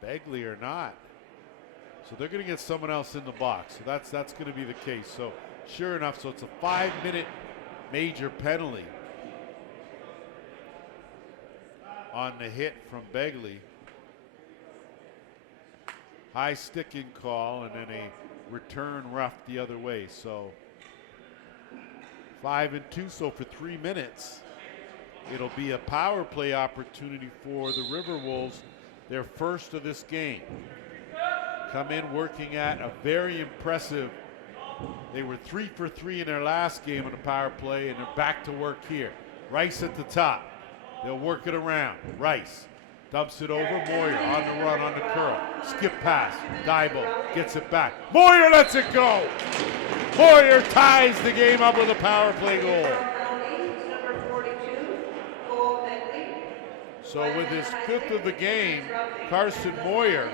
Begley or not. So they're going to get someone else in the box. So that's going to be the case. So sure enough, so it's a 5-minute major penalty on the hit from Begley. High sticking call and then a return rough the other way. So 5-2. So for 3 minutes, it'll be a power play opportunity for the RiverWolves. Their first of this game. Come in working at a very impressive, they were 3 for 3 in their last game on the power play, and they're back to work here. Rice at the top. They'll work it around. Rice dumps it over. Moyer on the run, on the curl. Skip pass. Daibo gets it back. Moyer lets it go. Moyer ties the game up with a power play goal. So with his 5th of the game, Carson Moyer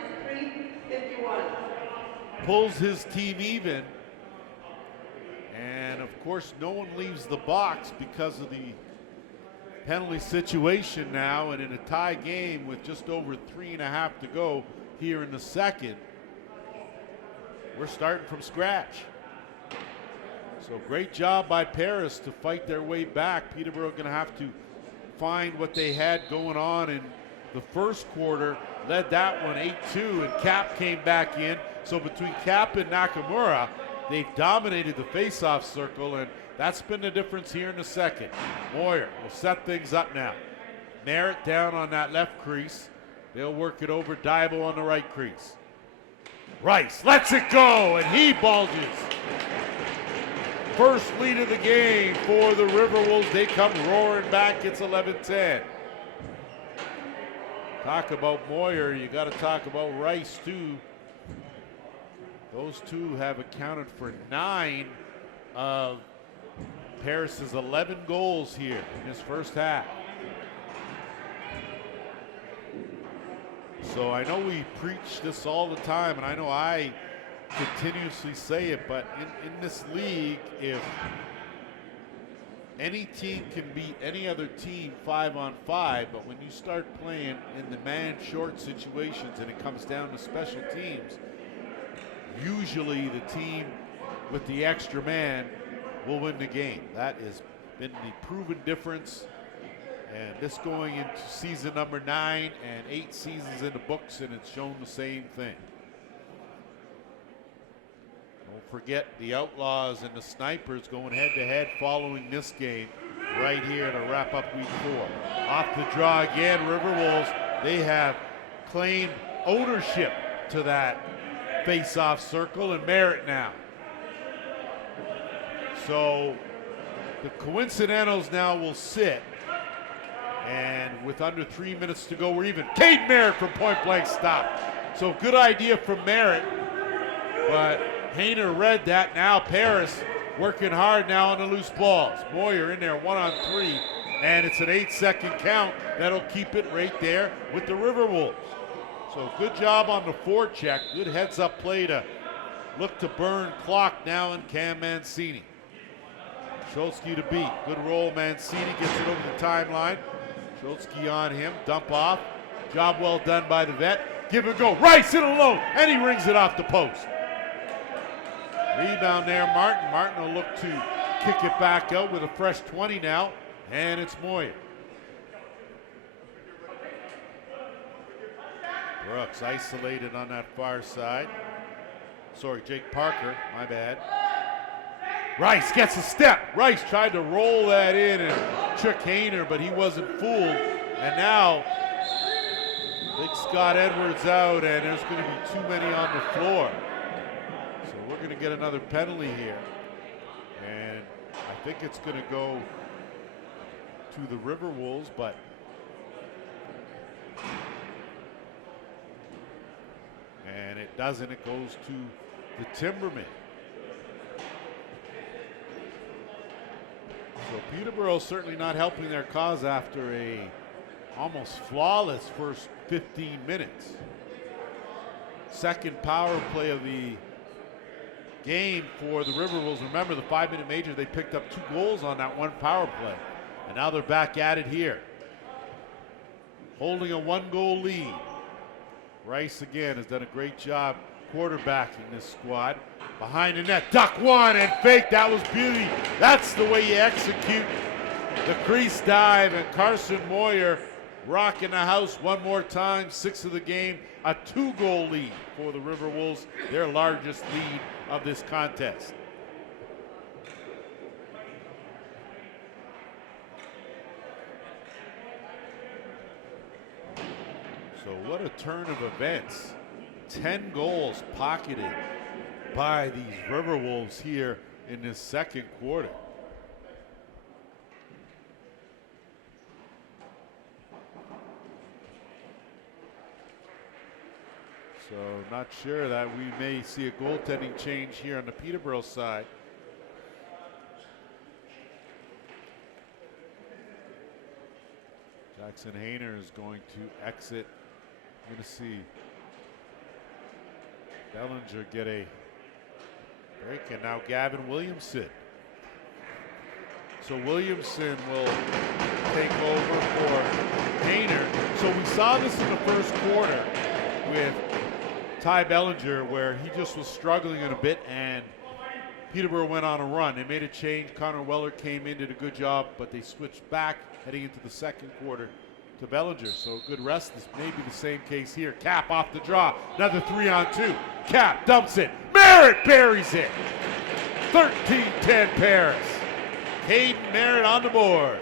pulls his team even. And of course, no one leaves the box because of the penalty situation now. And in a tie game with just over 3.5 to go here in the second, we're starting from scratch. So great job by Paris to fight their way back. Peterborough going to have to find what they had going on in the first quarter. Led that one 8-2, and Cap came back in. So between Cap and Nakamura, they've dominated the face-off circle, and that's been the difference here in the second. Moyer will set things up now. Merritt down on that left crease. They'll work it over. Diabo on the right crease. Rice lets it go, and he bulges. First lead of the game for the RiverWolves. They come roaring back. It's 11-10. Talk about Moyer, you got to talk about Rice too. Those two have accounted for 9 of Paris's 11 goals here in his first half. So I know we preach this all the time, and I know I continuously say it, but in this league, if any team can beat any other team 5-on-5, but when you start playing in the man short situations and it comes down to special teams, usually the team with the extra man will win the game. That has been the proven difference. And this going into season number 9 and 8 seasons in the books, and it's shown the same thing. Don't forget the Outlaws and the Snipers going head-to-head following this game right here to wrap up week 4. Off the draw again, RiverWolves, they have claimed ownership to that face-off circle, and Merritt now. So the coincidentals now will sit, and with under 3 minutes to go, we're even. Cade Merritt from point-blank stop. So good idea from Merritt, but Hayner read that. Now Paris working hard now on the loose balls. Moyer in there 1-on-3, and it's an 8-second count. That'll keep it right there with the RiverWolves. So good job on the forecheck. Good heads-up play to look to burn clock now in Cam Mancini. Schultzky to beat. Good roll. Mancini gets it over the timeline. Schultzky on him. Dump off. Job well done by the vet. Give and go. Rice in alone, and he rings it off the post. Rebound there, Martin. Martin will look to kick it back out with a fresh 20 now, and it's Moyer. Brooks isolated on that far side. Sorry, Jake Parker, my bad. Rice gets a step. Rice tried to roll that in and trick Hayner, but he wasn't fooled. And now, big Scott Edwards out, and there's going to be too many on the floor. So we're going to get another penalty here. And I think it's going to go to the RiverWolves, but and it doesn't. It goes to the Timbermen. So Peterborough certainly not helping their cause after a almost flawless first 15 minutes. Second power play of the game for the RiverWolves. Remember the 5-minute major, they picked up 2 goals on that one power play. And now they're back at it here. Holding a 1-goal lead. Rice again has done a great job quarterbacking this squad. Behind the net, duck one and fake. That was beauty. That's the way you execute the crease dive. And Carson Moyer rocking the house one more time. 6th of the game, a 2-goal lead for the RiverWolves, their largest lead of this contest. So what a turn of events. 10 goals pocketed by these RiverWolves here in this second quarter. So not sure that we may see a goaltending change here on the Peterborough side. Jackson Hayner is going to exit. I'm going to see Bellinger get a break, and now Gavin Williamson. So Williamson will take over for Hayner. So we saw this in the first quarter with Ty Bellinger, where he just was struggling in a bit, and Peterborough went on a run. They made a change. Connor Weller came in, did a good job, but they switched back heading into the second quarter to Bellinger. So a good rest. This may be the same case here. Cap off the draw. Another 3-on-2. Cap dumps it. Merritt buries it. 13-10 Paris. Hayden Merritt on the board.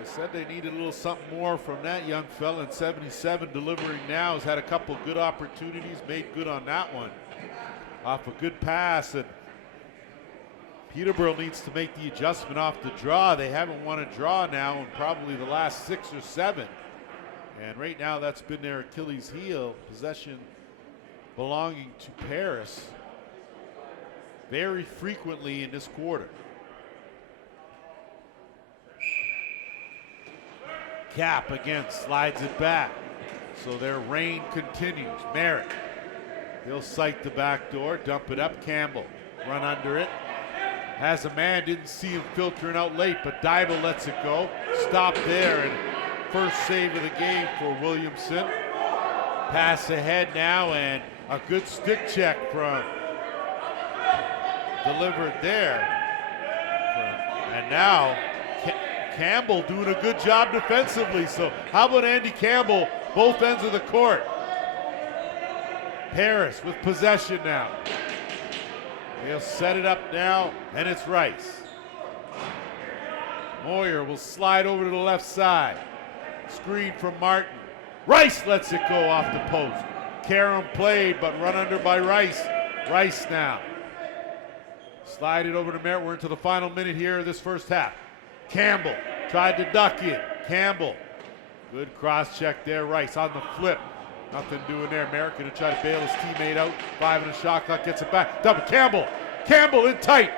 I said they needed a little something more from that young fella, and 77 delivering now. Has had a couple good opportunities, made good on that one. Off a good pass, and Peterborough needs to make the adjustment off the draw. They haven't won a draw now in probably the last 6 or 7. And right now that's been their Achilles heel. Possession belonging to Paris very frequently in this quarter. Cap again slides it back. So their reign continues. Merritt, he'll sight the back door, dump it up. Campbell, run under it. Has a man, didn't see him filtering out late, but Dybel lets it go. Stop there, and first save of the game for Williamson. Pass ahead now, and a good stick check from delivered there. And now Campbell doing a good job defensively. So how about Andy Campbell, both ends of the court. Paris with possession now. He'll set it up now, and it's Rice. Moyer will slide over to the left side. Screen from Martin. Rice lets it go off the post. Karam played, but run under by Rice. Rice now. Slide it over to Merritt. We're into the final minute here of this first half. Campbell tried to duck it. Campbell. Good cross check there. Rice on the flip. Nothing doing there. Merritt going to try to bail his teammate out. 5 in the shot clock, gets it back. Double Campbell. Campbell in tight.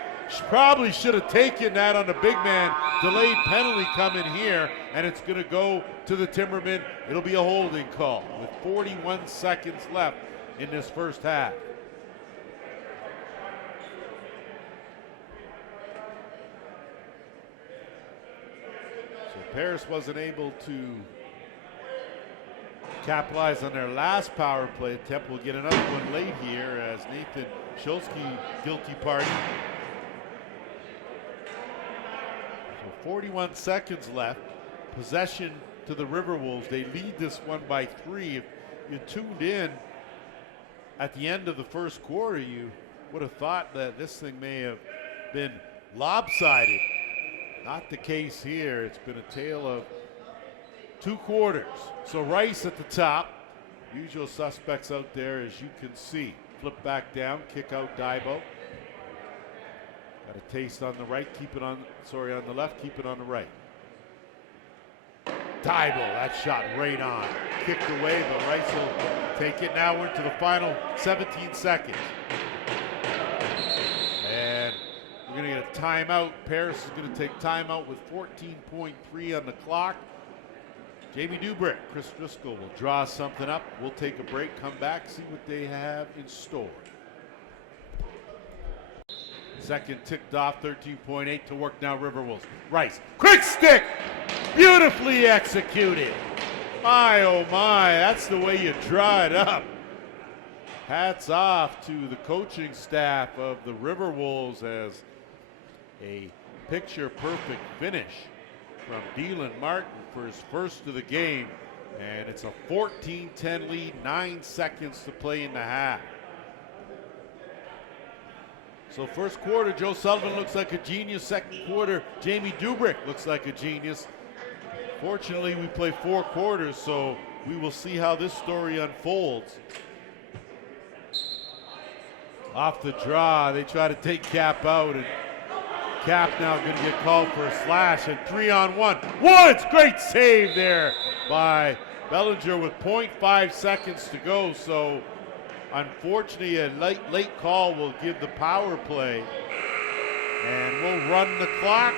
Probably should have taken that on the big man. Delayed penalty coming here, and it's going to go to the Timbermen. It'll be a holding call with 41 seconds left in this first half. So Paris wasn't able to capitalize on their last power play attempt. We'll get another one late here as Nathan Shulsky guilty party. So 41 seconds left. Possession to the RiverWolves. They lead this one by 3. If you tuned in at the end of the first quarter, you would have thought that this thing may have been lopsided. Not the case here. It's been a tale of 2 quarters. So Rice at the top. Usual suspects out there, as you can see. Flip back down, kick out Dybel. Got a taste on the right, keep it on, on the left, keep it on the right. Dybel, that shot right on. Kicked away, but Rice will take it. Now we're into the final 17 seconds. And we're going to get a timeout. Paris is going to take timeout with 14.3 on the clock. Jamie Dubrick, Chris Driscoll will draw something up. We'll take a break, come back, see what they have in store. Second ticked off, 13.8 to work now, RiverWolves. Rice, quick stick, beautifully executed. My, oh my, that's the way you draw it up. Hats off to the coaching staff of the RiverWolves as a picture-perfect finish from Dylan Martin for his first of the game, and it's a 14-10 lead, 9 seconds to play in the half. So first quarter, Joe Sullivan looks like a genius. Second quarter, Jamie Dubrick looks like a genius. Fortunately, we play 4 quarters, so we will see how this story unfolds. Off the draw, they try to take Cap out, and Cap now going to get called for a slash, and 3-on-1. Woods, great save there by Bellinger with 0.5 seconds to go. So unfortunately, a late call will give the power play, and we'll run the clock.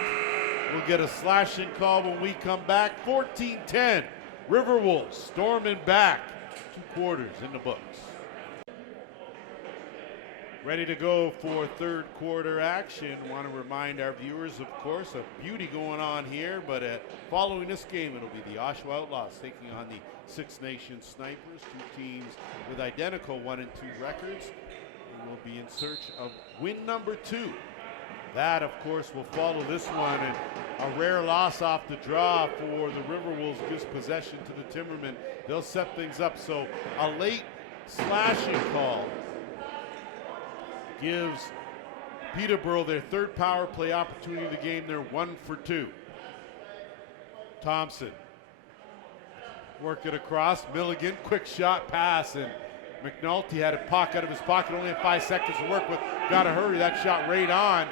We'll get a slashing call when we come back. 14-10, RiverWolves storming back. 2 quarters in the books. Ready to go for third quarter action. Want to remind our viewers, of course, of beauty going on here, but following this game, it'll be the Oshawa Outlaws taking on the Six Nations Snipers, 2 teams with identical 1-2 records. And we'll be in search of win number 2. That, of course, will follow this one, and a rare loss off the draw for the RiverWolves gives possession to the Timbermen. They'll set things up, so a late slashing call gives Peterborough their 3rd power play opportunity of the game. They're 1 for 2. Thompson work it across. Milligan, quick shot pass, and McNulty had a puck out of his pocket. Only had 5 seconds to work with. Got to hurry. That shot right on.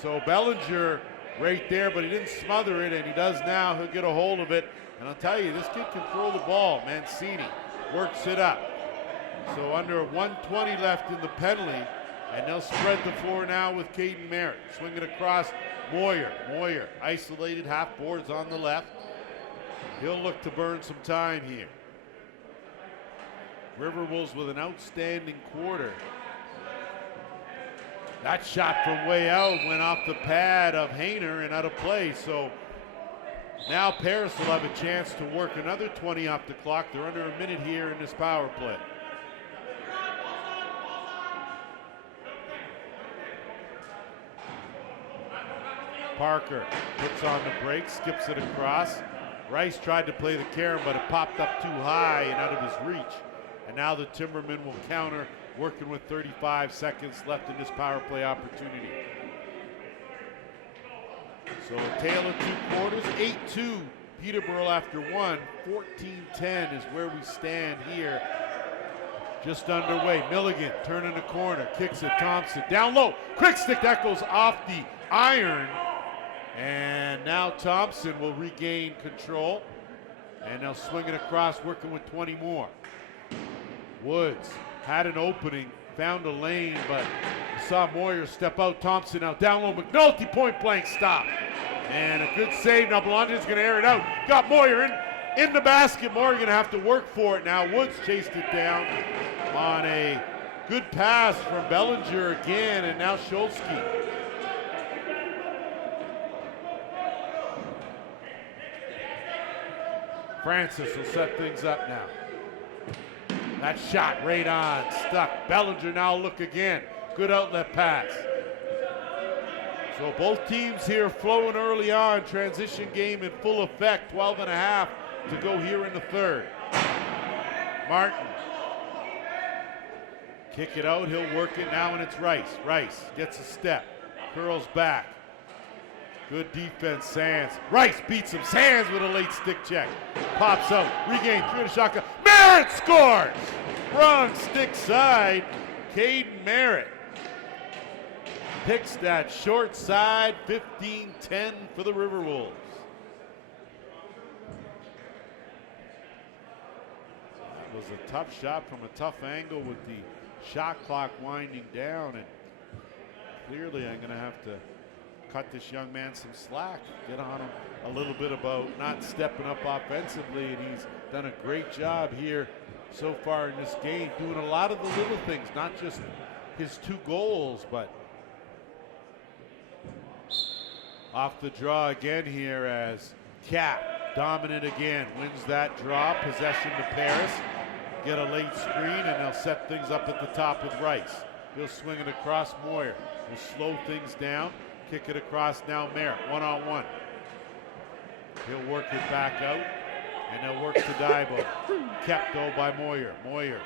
So Bellinger right there, but he didn't smother it, and he does now. He'll get a hold of it. And I'll tell you, this kid can throw the ball. Mancini works it up. So under 1:20 left in the penalty, and they'll spread the floor now with Caden Merritt. Swing it across, Moyer. Moyer isolated, half boards on the left. He'll look to burn some time here. RiverWolves with an outstanding quarter. That shot from way out went off the pad of Hayner and out of play. So now Paris will have a chance to work another 20 off the clock. They're under a minute here in this power play. Parker puts on the brakes, skips it across. Rice tried to play the carom, but it popped up too high and out of his reach. And now the Timbermen will counter, working with 35 seconds left in this power play opportunity. So a tale of 2 quarters, 8-2 Peterborough after 1, 14-10 is where we stand here. Just underway, Milligan turning the corner, kicks it, Thompson down low, quick stick, that goes off the iron. And now Thompson will regain control, and they'll swing it across, working with 20 more. Woods had an opening, found a lane, but saw Moyer step out. Thompson now down low, McNulty point blank stop. And a good save. Now Belanger's going to air it out. Got Moyer in the basket. Moyer going to have to work for it now. Woods chased it down on a good pass from Bellinger again, and now Scholzke. Francis will set things up now. That shot right on, stuck. Bellinger now look again. Good outlet pass. So both teams here flowing early on. Transition game in full effect. 12 and a half to go here in the third. Martin. Kick it out, he'll work it now, and it's Rice. Rice gets a step, curls back. Good defense, Sands. Rice beats him. Sands with a late stick check. Pops out, regain, through the shotgun. Merritt scores! Wrong stick side. Caden Merritt picks that short side. 15-10 for the RiverWolves. That was a tough shot from a tough angle with the shot clock winding down, and clearly I'm going to have to cut this young man some slack, get on him a little bit about not stepping up offensively, and he's done a great job here so far in this game, doing a lot of the little things, not just his 2 goals, but off the draw again here as Cap, dominant again, wins that draw, possession to Paris, get a late screen, and they'll set things up at the top with Rice. He'll swing it across Moyer, will slow things down. Kick it across now, Merritt, one-on-one. He'll work it back out, and they'll work to Daibo. Kept though by Moyer. Moyer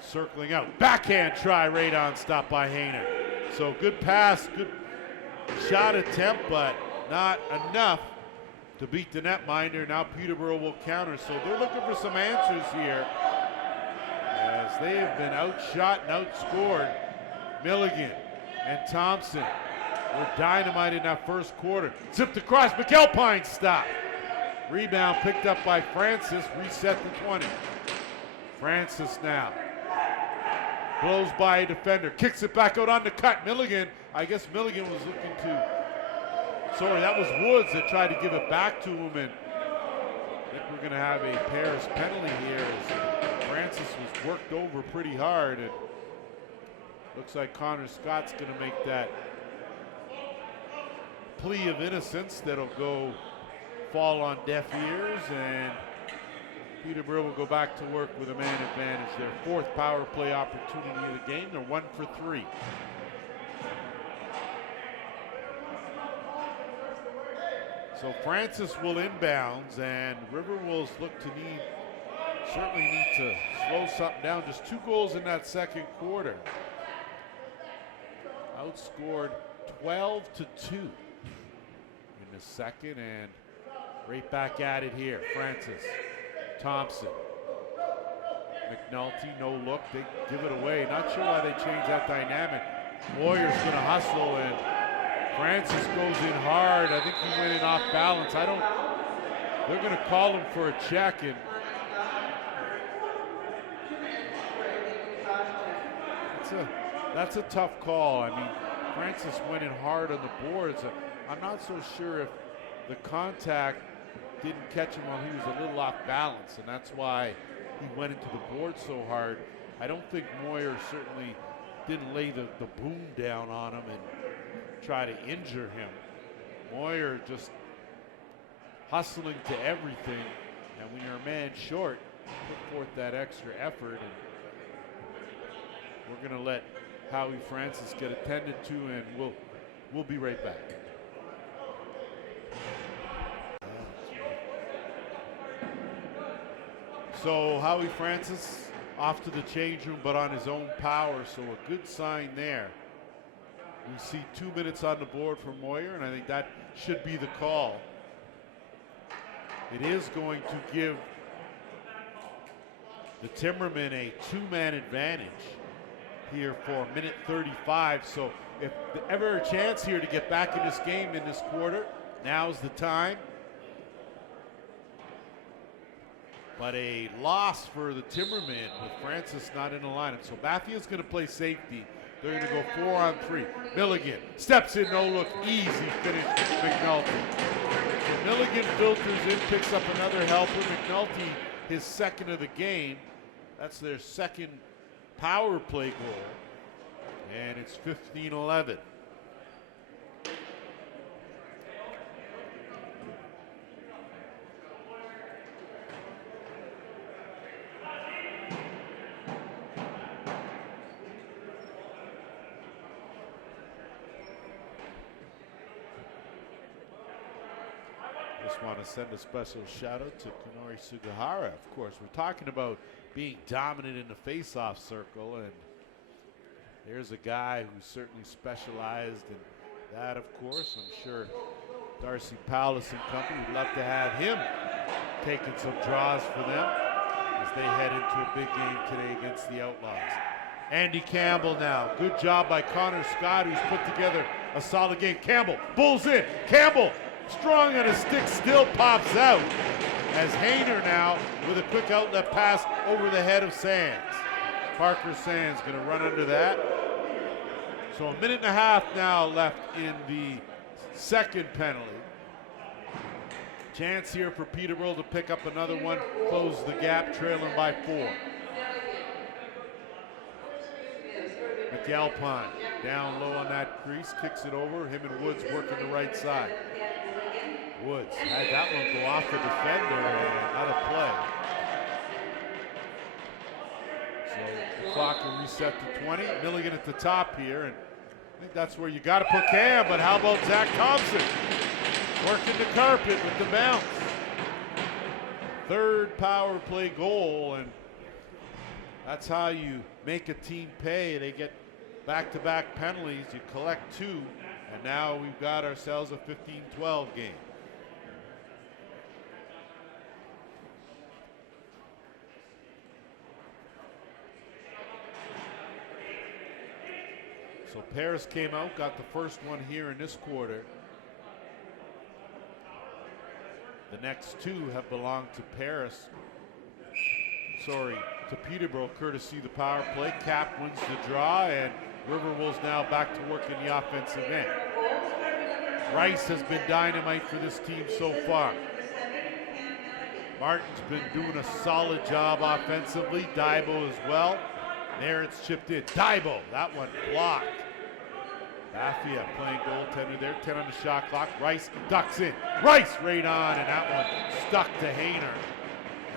circling out. Backhand try, right on, stop by Hayner. So good pass, good shot attempt, but not enough to beat the netminder. Now Peterborough will counter, so they're looking for some answers here as they have been outshot and outscored. Milligan and Thompson were dynamite in that first quarter. Zipped across, McAlpine stop. Rebound picked up by Francis, reset to 20. Francis now blows by a defender, kicks it back out on the cut. Milligan I guess Milligan was looking to, sorry, that was Woods that tried to give it back to him, and I think we're going to have a Paris penalty here as Francis was worked over pretty hard, and looks like Connor Scott's going to make that plea of innocence that'll fall on deaf ears, and Peterborough will go back to work with a man advantage. Their fourth power play opportunity of the game. They're 1 for 3. So Francis will inbounds, and RiverWolves certainly need to slow something down. Just 2 goals in that second quarter. Outscored 12-2 in the second, and right back at it here. Francis, Thompson, McNulty, no look, they give it away. Not sure why they changed that dynamic. Moyer's gonna hustle, and Francis goes in hard. I think he went in off balance. They're gonna call him for a check, and that's a tough call. I mean, Francis went in hard on the boards. I'm not so sure if the contact didn't catch him while he was a little off balance, and that's why he went into the board so hard. I don't think Moyer certainly didn't lay the boom down on him and try to injure him. Moyer just hustling to everything, and when you're a man short, put forth that extra effort, and we're going to let Howie Francis get attended to, and we'll be right back. So Howie Francis off to the change room, but on his own power, so a good sign there. We see 2 minutes on the board for Moyer, and I think that should be the call. It is going to give the Timbermen a 2-man advantage here for minute 35. So if ever a chance here to get back in this game in this quarter, now's the time. But a loss for the Timbermen with Francis not in the lineup. So Baffia's going to play safety. They're going to go 4-on-3. Milligan steps in, no look, easy finish with McNulty. So Milligan filters in, picks up another helper. McNulty, his second of the game. That's their second power play goal. And it's 15-11. Just want to send a special shout out to Kunori Sugihara. Of course, we're talking about being dominant in the face-off circle, and there's a guy who certainly specialized in that, of course. I'm sure Darcy Powlis and company would love to have him taking some draws for them as they head into a big game today against the Outlaws. Andy Campbell now. Good job by Connor Scott, who's put together a solid game. Campbell, bulls in. Campbell, strong on a stick, still pops out as Hayner now with a quick outlet pass over the head of Sands. Parker Sands going to run under that. So 1.5 minutes now left in the second penalty. Chance here for Peterborough to pick up another one, close the gap, trailing by 4. McAlpine down low on that crease, kicks it over. Him and Woods working the right side. Woods had that one go off the defender and out of play. So the clock will reset to 20. Milligan at the top here, and I think that's where you got to put Cam, but how about Zach Thompson? Working the carpet with the bounce. Third power play goal, and that's how you make a team pay. They get back-to-back penalties, you collect 2, and now we've got ourselves a 15-12 game. So Paris came out, got the first one here in this quarter. The next 2 have belonged to Paris. Sorry, to Peterborough, courtesy the power play. Cap wins the draw, and RiverWolves now back to work in the offensive end. Rice has been dynamite for this team so far. Martin's been doing a solid job offensively. Daibo as well. There it's chipped in. Daibo, that one blocked. Baffia playing goaltender there. 10 on the shot clock. Rice ducks in. Rice right on, and that one stuck to Hayner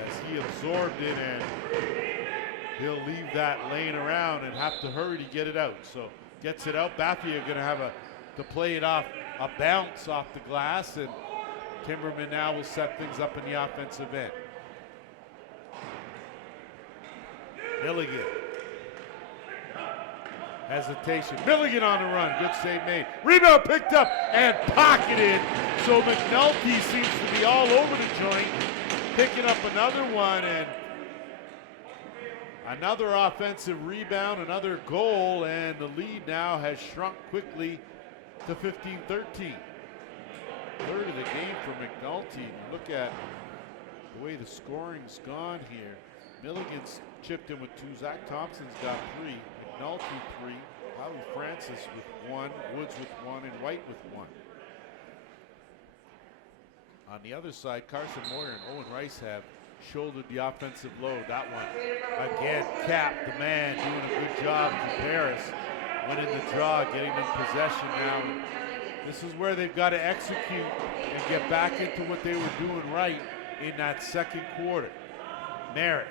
as he absorbed it, and he'll leave that laying around and have to hurry to get it out. So gets it out. Baffia going to have to play it off a bounce off the glass, and Timbermen now will set things up in the offensive end. Milligan. Hesitation. Milligan on the run. Good save made. Rebound picked up and pocketed. So McNulty seems to be all over the joint, picking up another one, and another offensive rebound, another goal, and the lead now has shrunk quickly to 15-13. Third of the game for McNulty. Look at the way the scoring's gone here. Milligan's chipped in with 2. Zach Thompson's got 3. McNulty 3. Howie Francis with 1. Woods with 1. And White with 1. On the other side, Carson Moyer and Owen Rice have shouldered the offensive load. That one, again, Cap, the man, doing a good job for Paris. Winning the draw, getting in possession now. This is where they've got to execute and get back into what they were doing right in that second quarter. Merritt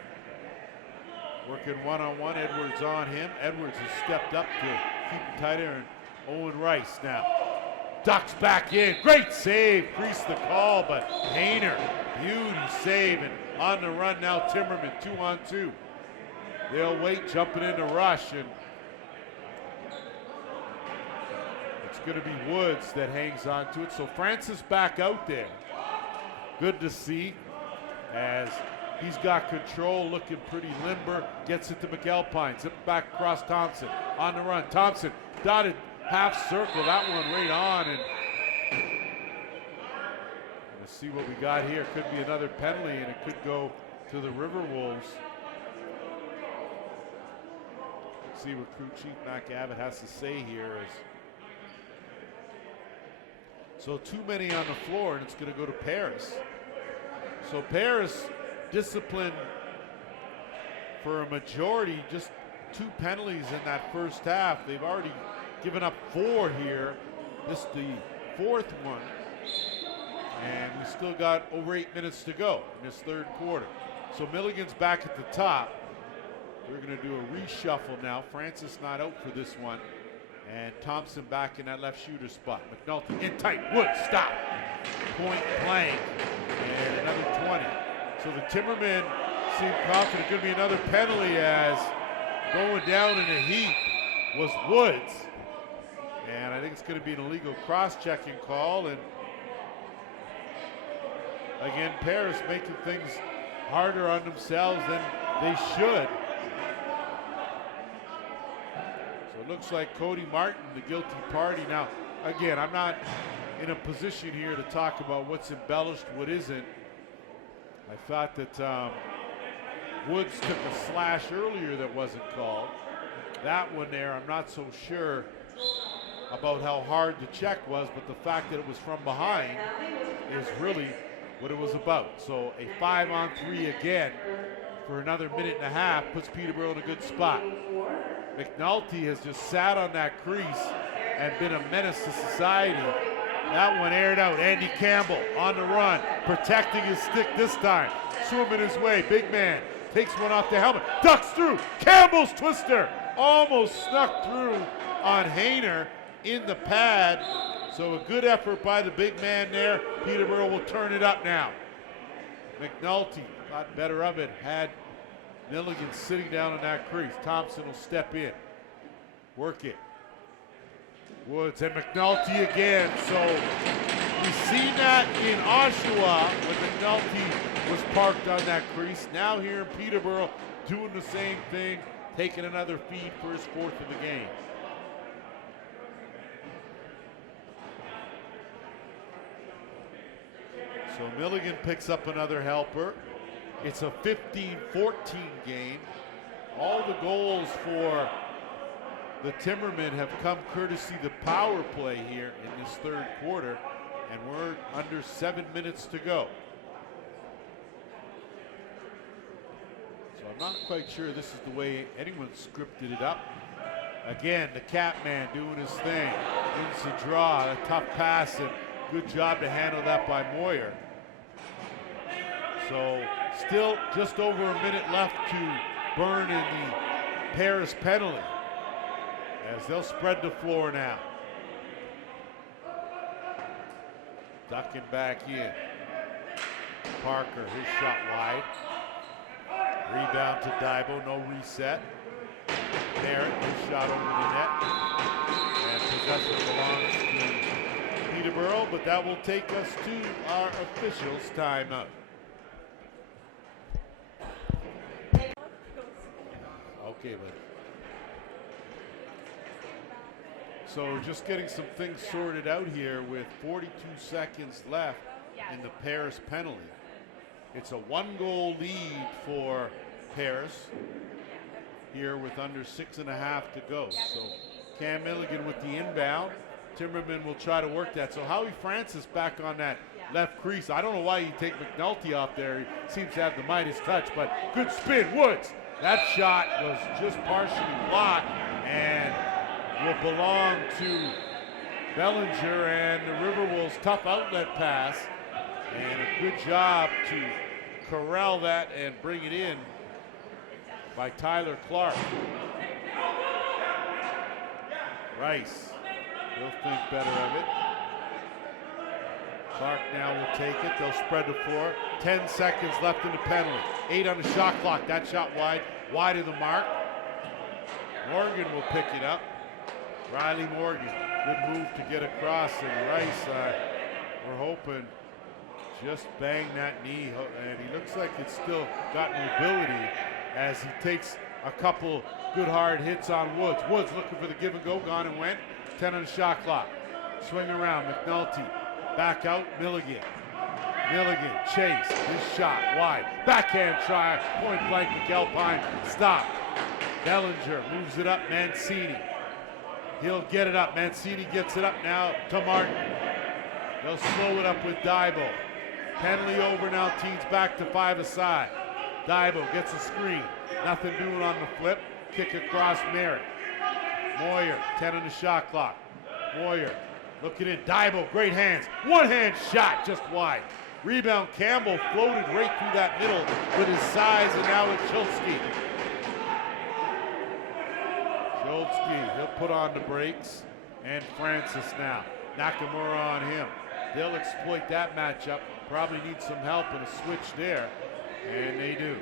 working one-on-one. Edwards on him. Edwards has stepped up to keep it tighter, and Owen Rice now ducks back in. Great save. Creased the call, but Hayner, beauty save, and on the run now Timbermen, 2-on-2. They'll wait, jumping in the rush, and it's going to be Woods that hangs on to it. So Francis back out there. Good to see as he's got control, looking pretty limber. Gets it to McAlpine. Zip back across Thompson. On the run. Thompson dotted half circle. That one right on. And let's see what we got here. Could be another penalty, and it could go to the RiverWolves. See what crew chief Mac Abbott has to say here. So too many on the floor, and it's going to go to Paris. So Paris disciplined for a majority, just 2 penalties in that first half. They've already given up 4 here. This is the 4th one. And we still got over 8 minutes to go in this third quarter. So Milligan's back at the top. We're going to do a reshuffle now. Francis not out for this one. And Thompson back in that left shooter spot. McNulty in tight. Wood, stop. Point blank. And another 20. So the Timbermen seem confident. Going to be another penalty, as going down in a heap was Woods. And I think it's going to be an illegal cross-checking call. And again, Paris making things harder on themselves than they should. So it looks like Cody Martin, the guilty party. Now, again, I'm not in a position here to talk about what's embellished, what isn't. I thought that Woods took a slash earlier that wasn't called. That one there, I'm not so sure about how hard the check was, but the fact that it was from behind is really what it was about. So a 5-on-3 again for another minute and a half puts Peterborough in a good spot. McNulty has just sat on that crease and been a menace to society. That one aired out. Andy Campbell on the run, protecting his stick this time. Swimming his way. Big man takes one off the helmet. Ducks through. Campbell's twister almost snuck through on Hayner in the pad. So a good effort by the big man there. Peterborough will turn it up now. McNulty got better of it. Had Milligan sitting down on that crease. Thompson will step in. Work it. Woods and McNulty again. So we've seen that in Oshawa when McNulty was parked on that crease. Now here in Peterborough doing the same thing, taking another feed for his 4th of the game. So Milligan picks up another helper. It's a 15-14 game. All the goals for the Timbermen have come courtesy the power play here in this third quarter, and we're under 7 minutes to go. So I'm not quite sure this is the way anyone scripted it up. Again, the Catman doing his thing. Wins the draw, a tough pass, and good job to handle that by Moyer. So still just over a minute left to burn in the Paris penalty, as they'll spread the floor now. Ducking back in. Parker, his shot wide. Rebound to Daibo, no reset. Barrett, his shot over the net. And possession belongs to Peterborough, but that will take us to our officials' timeout. Okay, but so just getting some things sorted out here with 42 seconds left in the Paris penalty. It's a 1-goal lead for Paris here with under 6.5 to go. So Cam Milligan with the inbound. Timbermen will try to work that. So Howie Francis back on that left crease. I don't know why you take McNulty off there. He seems to have the Midas touch, but good spin, Woods. That shot was just partially blocked and will belong to Bellinger, and the RiverWolves tough outlet pass. And a good job to corral that and bring it in by Tyler Clark. Rice, he'll think better of it. Clark now will take it. They'll spread the floor. 10 seconds left in the penalty. 8 on the shot clock. That shot wide of the mark. Morgan will pick it up. Riley Morgan, good move to get across, and Rice, we're hoping, just bang that knee, and he looks like it's still got mobility as he takes a couple good hard hits on Woods. Woods looking for the give and go, gone and went. 10 on the shot clock. Swing around, McNulty. Back out, Milligan. Milligan, chase, his shot wide. Backhand try, point blank, McAlpine, stop. Bellinger moves it up, Mancini. He'll get it up, Mancini gets it up now to Martin. They'll slow it up with Daibo. Penalty over now, teams back to 5 aside. Daibo gets a screen, nothing doing on the flip. Kick across Merritt. Moyer, 10 on the shot clock. Moyer, looking in, Daibo, great hands. One-hand shot, just wide. Rebound, Campbell floated right through that middle with his size, and now it's Schultzky. Schultzky, he'll put on the brakes, and Francis now. Nakamura on him. They'll exploit that matchup. Probably need some help in a switch there, and they do.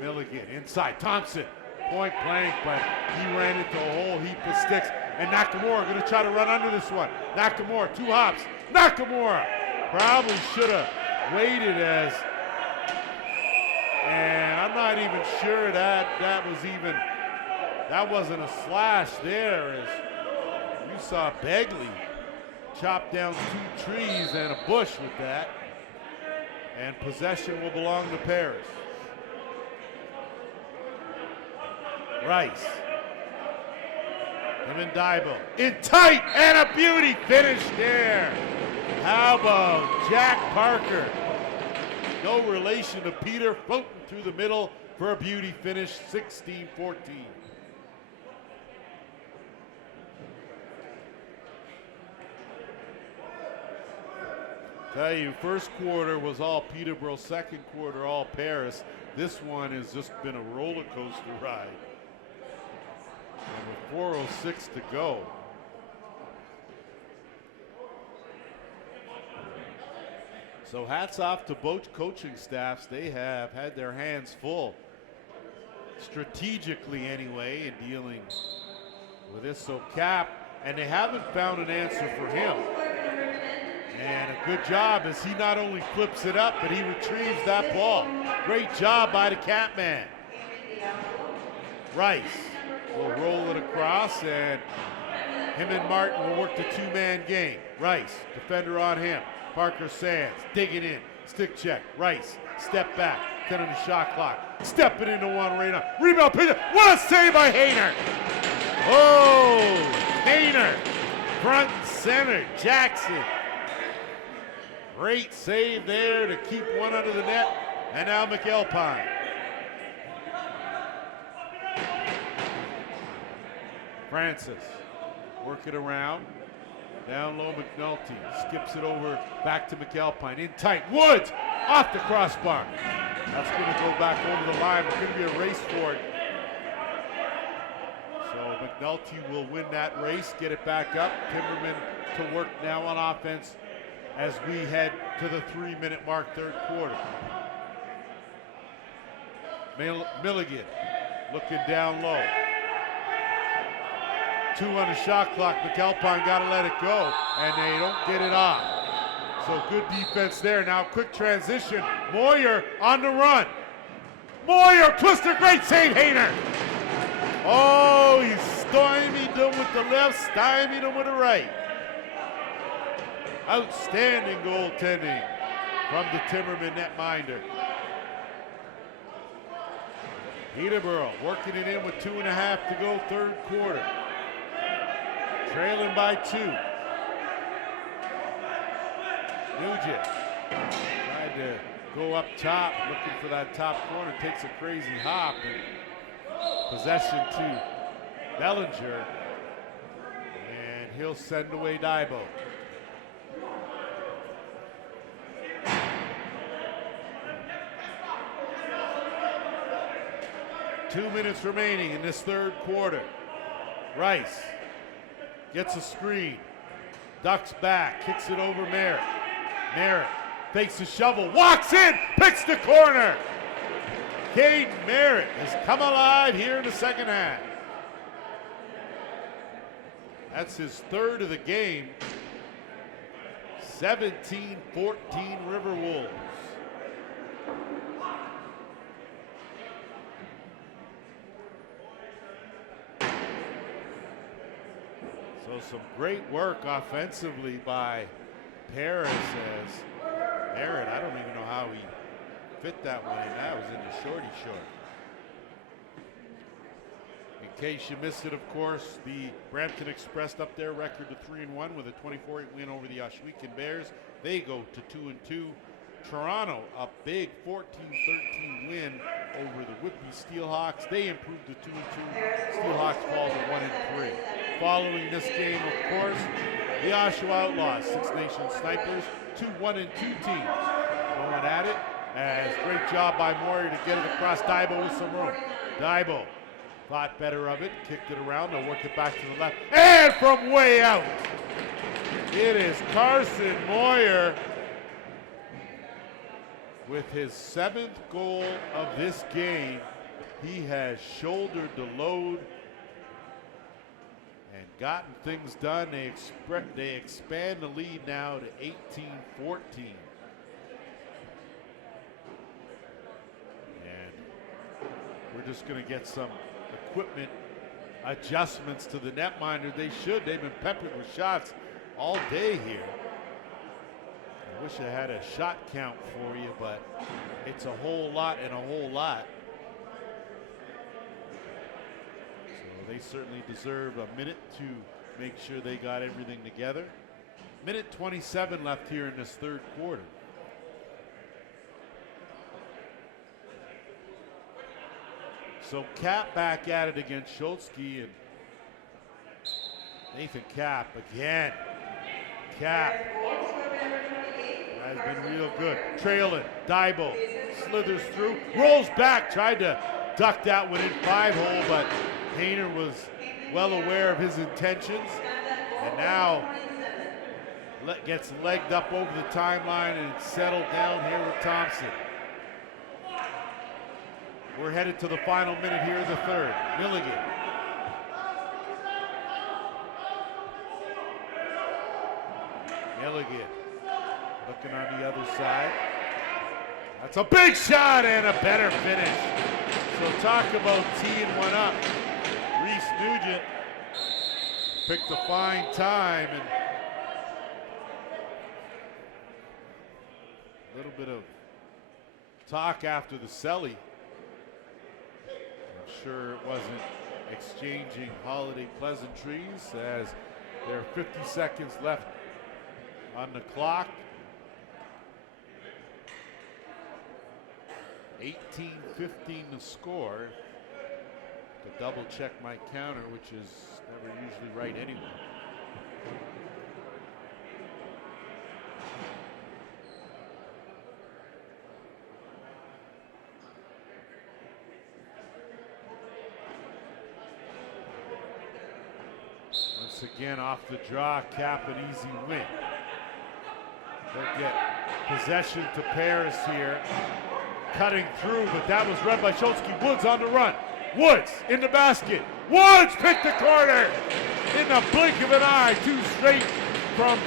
Milligan inside, Thompson, point blank, but he ran into a whole heap of sticks, and Nakamura gonna try to run under this one. Nakamura, 2 hops, Nakamura probably should have waited and I'm not even sure that wasn't a slash there, as you saw Begley chop down 2 trees and a bush with that, and possession will belong to Paris. Rice. Him and Daibo. In tight, and a beauty finish there. How about Jack Parker? No relation to Peter, floating through the middle for a beauty finish, 16-14. Tell you, first quarter was all Peterborough, second quarter all Paris. This one has just been a roller coaster ride. And with 4:06 to go. So hats off to both coaching staffs. They have had their hands full, strategically anyway, in dealing with this. So Cap, and they haven't found an answer for him. And a good job as he not only flips it up, but he retrieves that ball. Great job by the Catman. Rice will roll it across, and him and Martin will work the 2-man game. Rice, defender on him. Parker Sands digging in, stick check. Rice, step back, 10 on the shot clock. Stepping into one right now. Rebound, Peter. What a save by Hayner. Oh, Hayner. Front and center. Jackson. Great save there to keep one under the net. And now McAlpine. Francis. Work it around. Down low, McNulty skips it over back to McAlpine. In tight. Woods off the crossbar. That's going to go back over the line. It's going to be a race for it. So McNulty will win that race, get it back up. Timbermen to work now on offense as we head to the 3-minute mark, third quarter. Milligan looking down low. 2 on the shot clock. McAlpine got to let it go, and they don't get it off. So good defense there. Now quick transition. Moyer on the run. Moyer, twister, great save, Hayner. Oh, he stymied him with the left, stymied him with the right. Outstanding goaltending from the Timbermen netminder. Peterborough working it in with 2.5 to go, third quarter. Trailing by 2. Nugent tried to go up top, looking for that top corner, takes a crazy hop, and possession to Bellinger, and he'll send away Dybo. Two minutes remaining in this third quarter. Rice gets a screen, ducks back, kicks it over Merritt. Merritt fakes a shovel, walks in, picks the corner. Caden Merritt has come alive here in the second half. That's his third of the game. 17-14 RiverWolves. So some great work offensively by Paris as Merritt, I don't even know how he fit that one in. That was in the shorty short. In case you missed it, of course, the Brampton Express up their record to 3-1 with a 24-8 win over the Oswegan Bears. They go to 2-2. Toronto, a big 14-13 win over the Whitby Steelhawks. They improved to 2-2. Steelhawks fall to 1-3. Following this game, of course, the Oshawa Outlaws, Six Nations Snipers, 2 1-2 teams going at it. As great job by Moyer to get it across Dybo with some room. Dybo thought better of it, kicked it around, they'll work it back to the left, and from way out, it is Carson Moyer with his 7th goal of this game. He has shouldered the load and gotten things done. They expand the lead now to 18-14. And we're just going to get some equipment adjustments to the netminder. They should. They've been peppered with shots all day here. I wish I had a shot count for you, but it's a whole lot and a whole lot. So they certainly deserve a minute to make sure they got everything together. Minute 27 left here in this third quarter. So Cap back at it against Schultzke, and Nathan Cap again. Cap has been real good. Trailing, Dybo slithers through, rolls back, tried to duck that one in 5-hole, but Hayner was well aware of his intentions, and now gets legged up over the timeline and settled down here with Thompson. We're headed to the final minute here in the third. Milligan. Milligan looking on the other side. That's a big shot and a better finish. So talk about teeing one up. Reese Nugent picked a fine time, and a little bit of talk after the celly. I'm sure it wasn't exchanging holiday pleasantries as there are 50 seconds left on the clock. 18-15 the score. To double check my counter, which is never usually right anyway. Once again, off the draw, Cap an easy win. They'll get possession to Paris here. Cutting through, but that was read by Schultz. Woods on the run. Woods in the basket. Woods picked the corner in the blink of an eye. Two straight from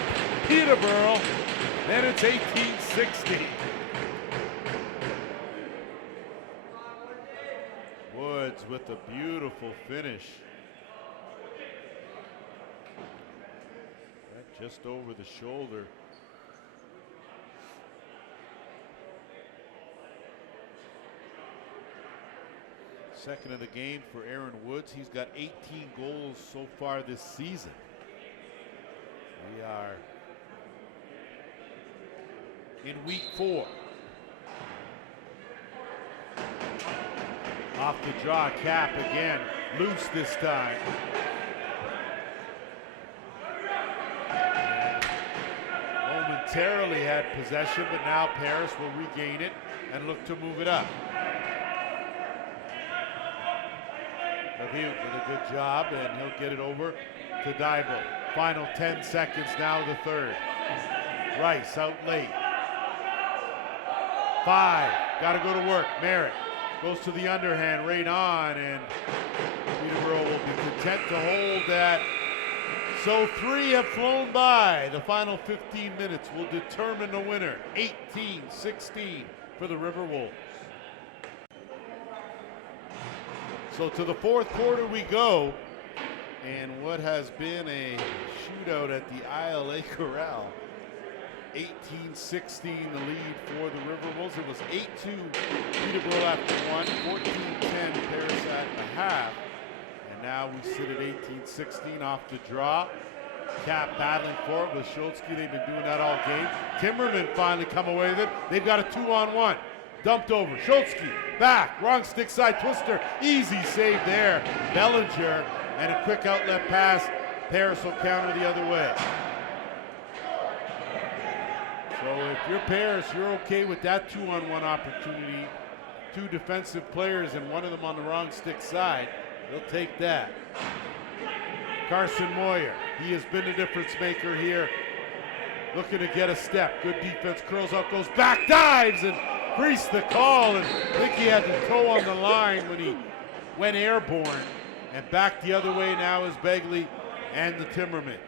Peterborough. Then it's 18-16. Woods with a beautiful finish. Right just over the shoulder. Second of the game for Aaron Woods. He's got 18 goals so far this season. We are in week 4. Off the draw, Cap again, loose this time. Momentarily had possession, but now Paris will regain it and look to move it up. Did a good job, and he'll get it over to Daibo. Final 10 seconds now, the third. Rice out late. 5, got to go to work. Merritt goes to the underhand, right on, and Peterborough will be content to hold that. So 3 have flown by. The final 15 minutes will determine the winner. 18-16 for the RiverWolves. So to the fourth quarter we go, and what has been a shootout at the ILA Corral. 18-16 the lead for the RiverWolves. It was 8-2 Peterborough after 1, 14-10 Paris at the half. And now we sit at 18-16 off the draw. Cap battling for it with Schultz. They've been doing that all game. Timbermen finally come away with it. They've got a 2-on-1. Dumped over. Schultz back. Wrong stick side twister. Easy save there. Bellinger and a quick outlet pass. Paris will counter the other way. So if you're Paris, you're okay with that 2-on-1 opportunity. 2 defensive players and one of them on the wrong stick side. They'll take that. Carson Moyer, he has been the difference maker here. Looking to get a step. Good defense, curls up, goes back, dives, and creased the call. And I think he had the toe on the line when he went airborne. And back the other way now is Begley and the Timbermen.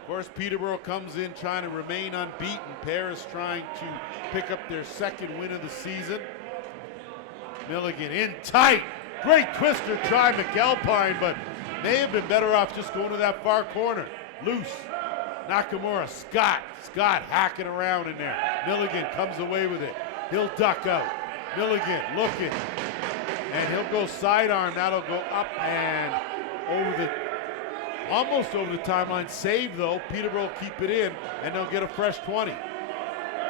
Of course, Peterborough comes in trying to remain unbeaten. Paris trying to pick up their second win of the season. Milligan in tight. Great twister try, McAlpine, but may have been better off just going to that far corner. Loose. Nakamura, Scott hacking around in there. Milligan comes away with it. He'll duck out. Milligan looking. And he'll go sidearm. That'll go up and almost over the timeline. Save though. Peterborough keep it in and they'll get a fresh 20.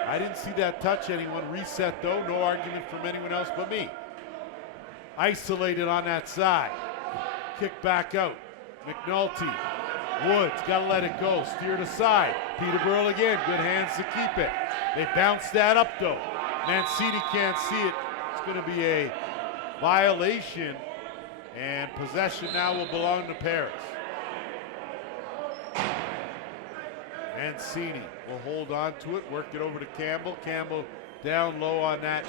I didn't see that touch anyone. Reset though. No argument from anyone else but me. Isolated on that side. Kick back out. McNulty. Woods, gotta let it go. Steered aside. Peterborough again. Good hands to keep it. They bounce that up though. Mancini can't see it. It's gonna be a violation. And possession now will belong to Paris. Mancini will hold on to it. Work it over to Campbell. Campbell down low on that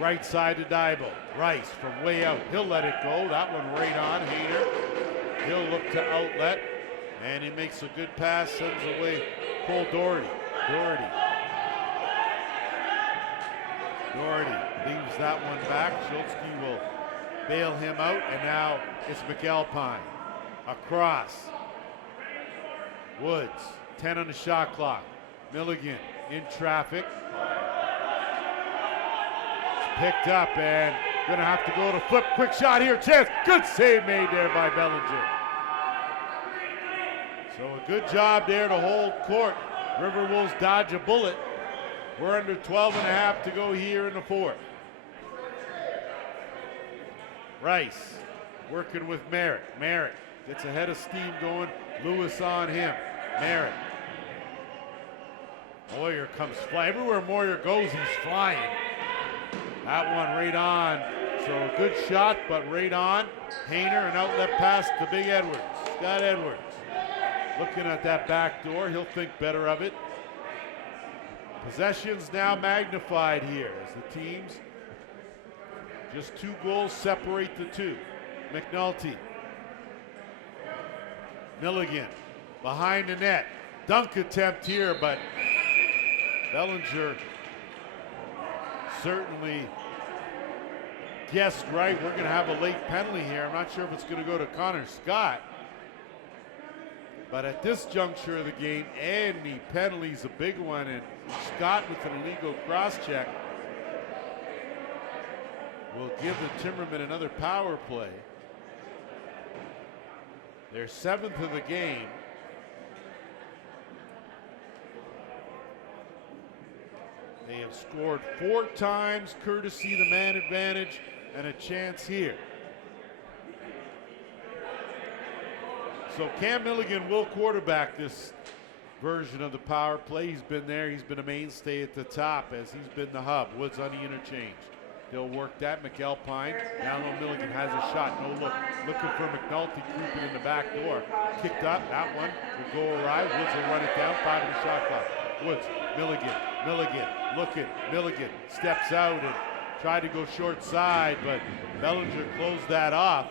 right side to Daibo. Rice from way out. He'll let it go. That one right on. Hayner. He'll look to outlet. And he makes a good pass. Sends away Cole Doherty. Doherty leaves that one back. Schultz will bail him out. And now it's McAlpine. Across. Woods. 10 on the shot clock. Milligan in traffic. It's picked up and gonna have to go to flip. Quick shot here, chance. Good save made there by Bellinger. So a good job there to hold court. RiverWolves dodge a bullet. We're under 12 and a half to go here in the fourth. Rice working with Merritt. Merritt gets ahead of steam going. Lewis on him. Merritt. Moyer comes flying. Everywhere Moyer goes, he's flying. That one right on. So a good shot, but right on. Hayner, an outlet pass to Big Edwards. Scott Edwards. Looking at that back door. He'll think better of it. Possessions now magnified here as the teams, just 2 goals separate the two. McNulty. Milligan behind the net. Dunk attempt here, but Bellinger certainly guessed right. We're going to have a late penalty here. I'm not sure if it's going to go to Connor Scott. But at this juncture of the game, any penalty's a big one, and Scott with an illegal cross-check will give the Timbermen another power play. Their 7th of the game. They have scored 4 times, courtesy the man advantage, and a chance here. So Cam Milligan will quarterback this version of the power play. He's been there. He's been a mainstay at the top as he's been the hub. Woods on the interchange. They'll work that. McAlpine. Now Milligan has a shot. No look. Looking for McNulty creeping in the back door. Kicked up. That one will go awry. Woods will run it down. 5 in the shot clock. Woods. Milligan. Milligan. Looking. Milligan steps out and tried to go short side, but Bellinger closed that off.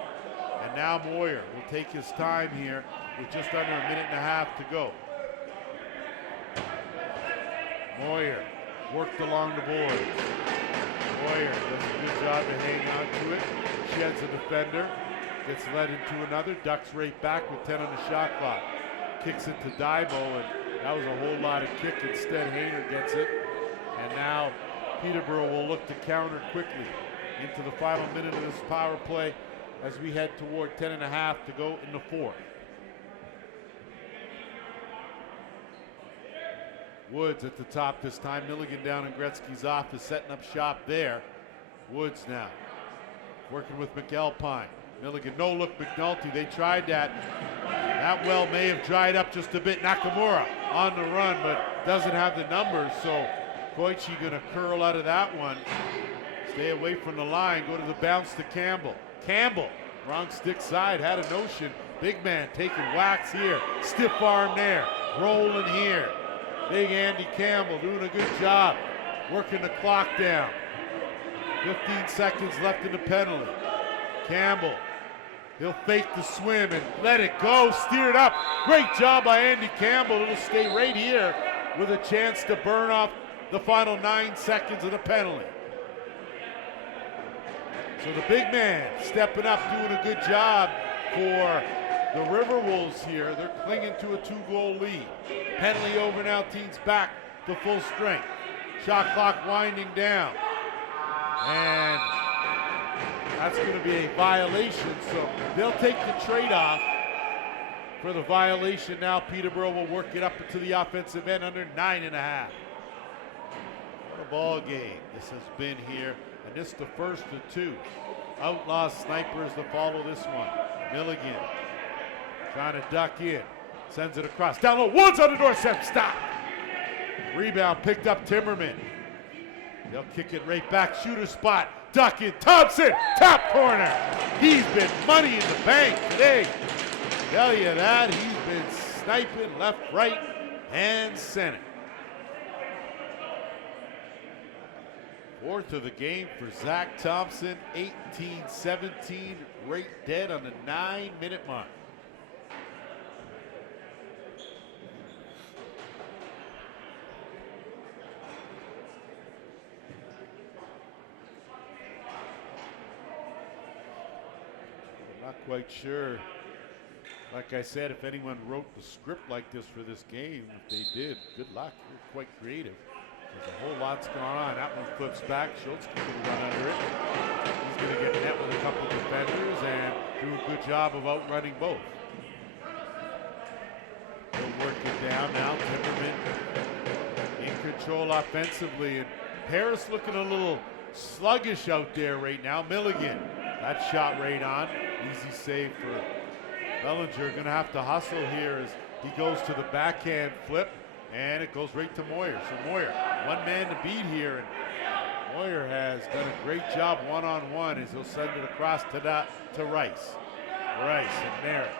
And now Moyer will take his time here with just under a minute and a half to go. Moyer worked along the boards. Moyer does a good job to hang on to it. Sheds a defender. Gets led into another. Ducks right back with 10 on the shot clock. Kicks it to Dybo, and that was a whole lot of kick. Instead, Hayner gets it. And now Peterborough will look to counter quickly into the final minute of this power play as we head toward 10 and a half to go in the fourth. Woods at the top this time. Milligan down in Gretzky's office, setting up shop there. Woods now working with McAlpine. Milligan, no look McNulty. They tried that. That well may have dried up just a bit. Nakamura on the run, but doesn't have the numbers. So Koichi gonna curl out of that one. Stay away from the line. Go to the bounce to Campbell. Campbell, wrong stick side, had a notion. Big man taking whacks here. Stiff arm there. Rolling here. Big Andy Campbell doing a good job. Working the clock down. 15 seconds left in the penalty. Campbell, he'll fake the swim and let it go. Steered up. Great job by Andy Campbell. It'll stay right here with a chance to burn off the final 9 seconds of the penalty. So the big man stepping up, doing a good job for the RiverWolves here. They're clinging to a 2-goal lead. Penalty over now, teams back to full strength. Shot clock winding down. And that's going to be a violation, so they'll take the trade-off for the violation. Now Peterborough will work it up into the offensive end under 9.5. What a ball game this has been here. And this is the first of 2. Outlaw snipers to follow this one. Milligan trying to duck in. Sends it across. Down low. Woods on the doorstep. Stop. Rebound picked up Timbermen. They'll kick it right back. Shooter spot. Duck in. Thompson. Top corner. He's been money in the bank today. Tell you that. He's been sniping left, right, and center. 4th of the game for Zach Thompson, 18-17, right dead on the 9-minute mark. I'm not quite sure. Like I said, if anyone wrote the script like this for this game, if they did, good luck. You're quite creative. There's a whole lot's gone on. That one flips back. Schultz can run under it. He's going to get net with a couple defenders and do a good job of outrunning both. He'll work it down now. Timbermen in control offensively, and Paris looking a little sluggish out there right now. Milligan, that shot right on. Easy save for Bellinger. Going to have to hustle here as he goes to the backhand flip, and it goes right to Moyer. So Moyer, one man to beat here, and Moyer has done a great job one-on-one as he'll send it across to Rice. Rice and Merritt.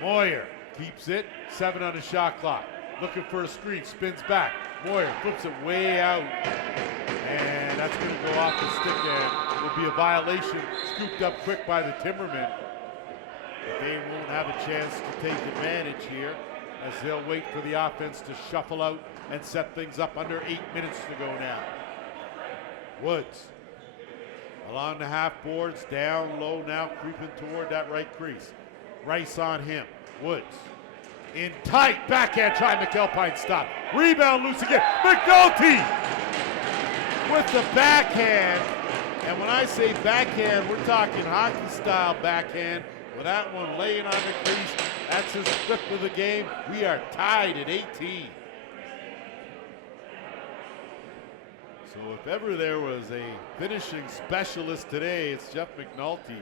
Moyer keeps it, 7 on the shot clock. Looking for a screen, spins back. Moyer flips it way out, and that's going to go off the stick, and will be a violation, scooped up quick by the Timbermen. They won't have a chance to take advantage here as they'll wait for the offense to shuffle out and set things up. Under 8 minutes to go now. Woods along the half boards, down low now, creeping toward that right crease. Rice on him. Woods in tight, backhand try, McAlpine stop. Rebound loose again. McNulty with the backhand. And when I say backhand, we're talking hockey style backhand. With that one laying on the crease, that's his 5th of the game. We are tied at 18. So if ever there was a finishing specialist today, it's Jeff McNulty.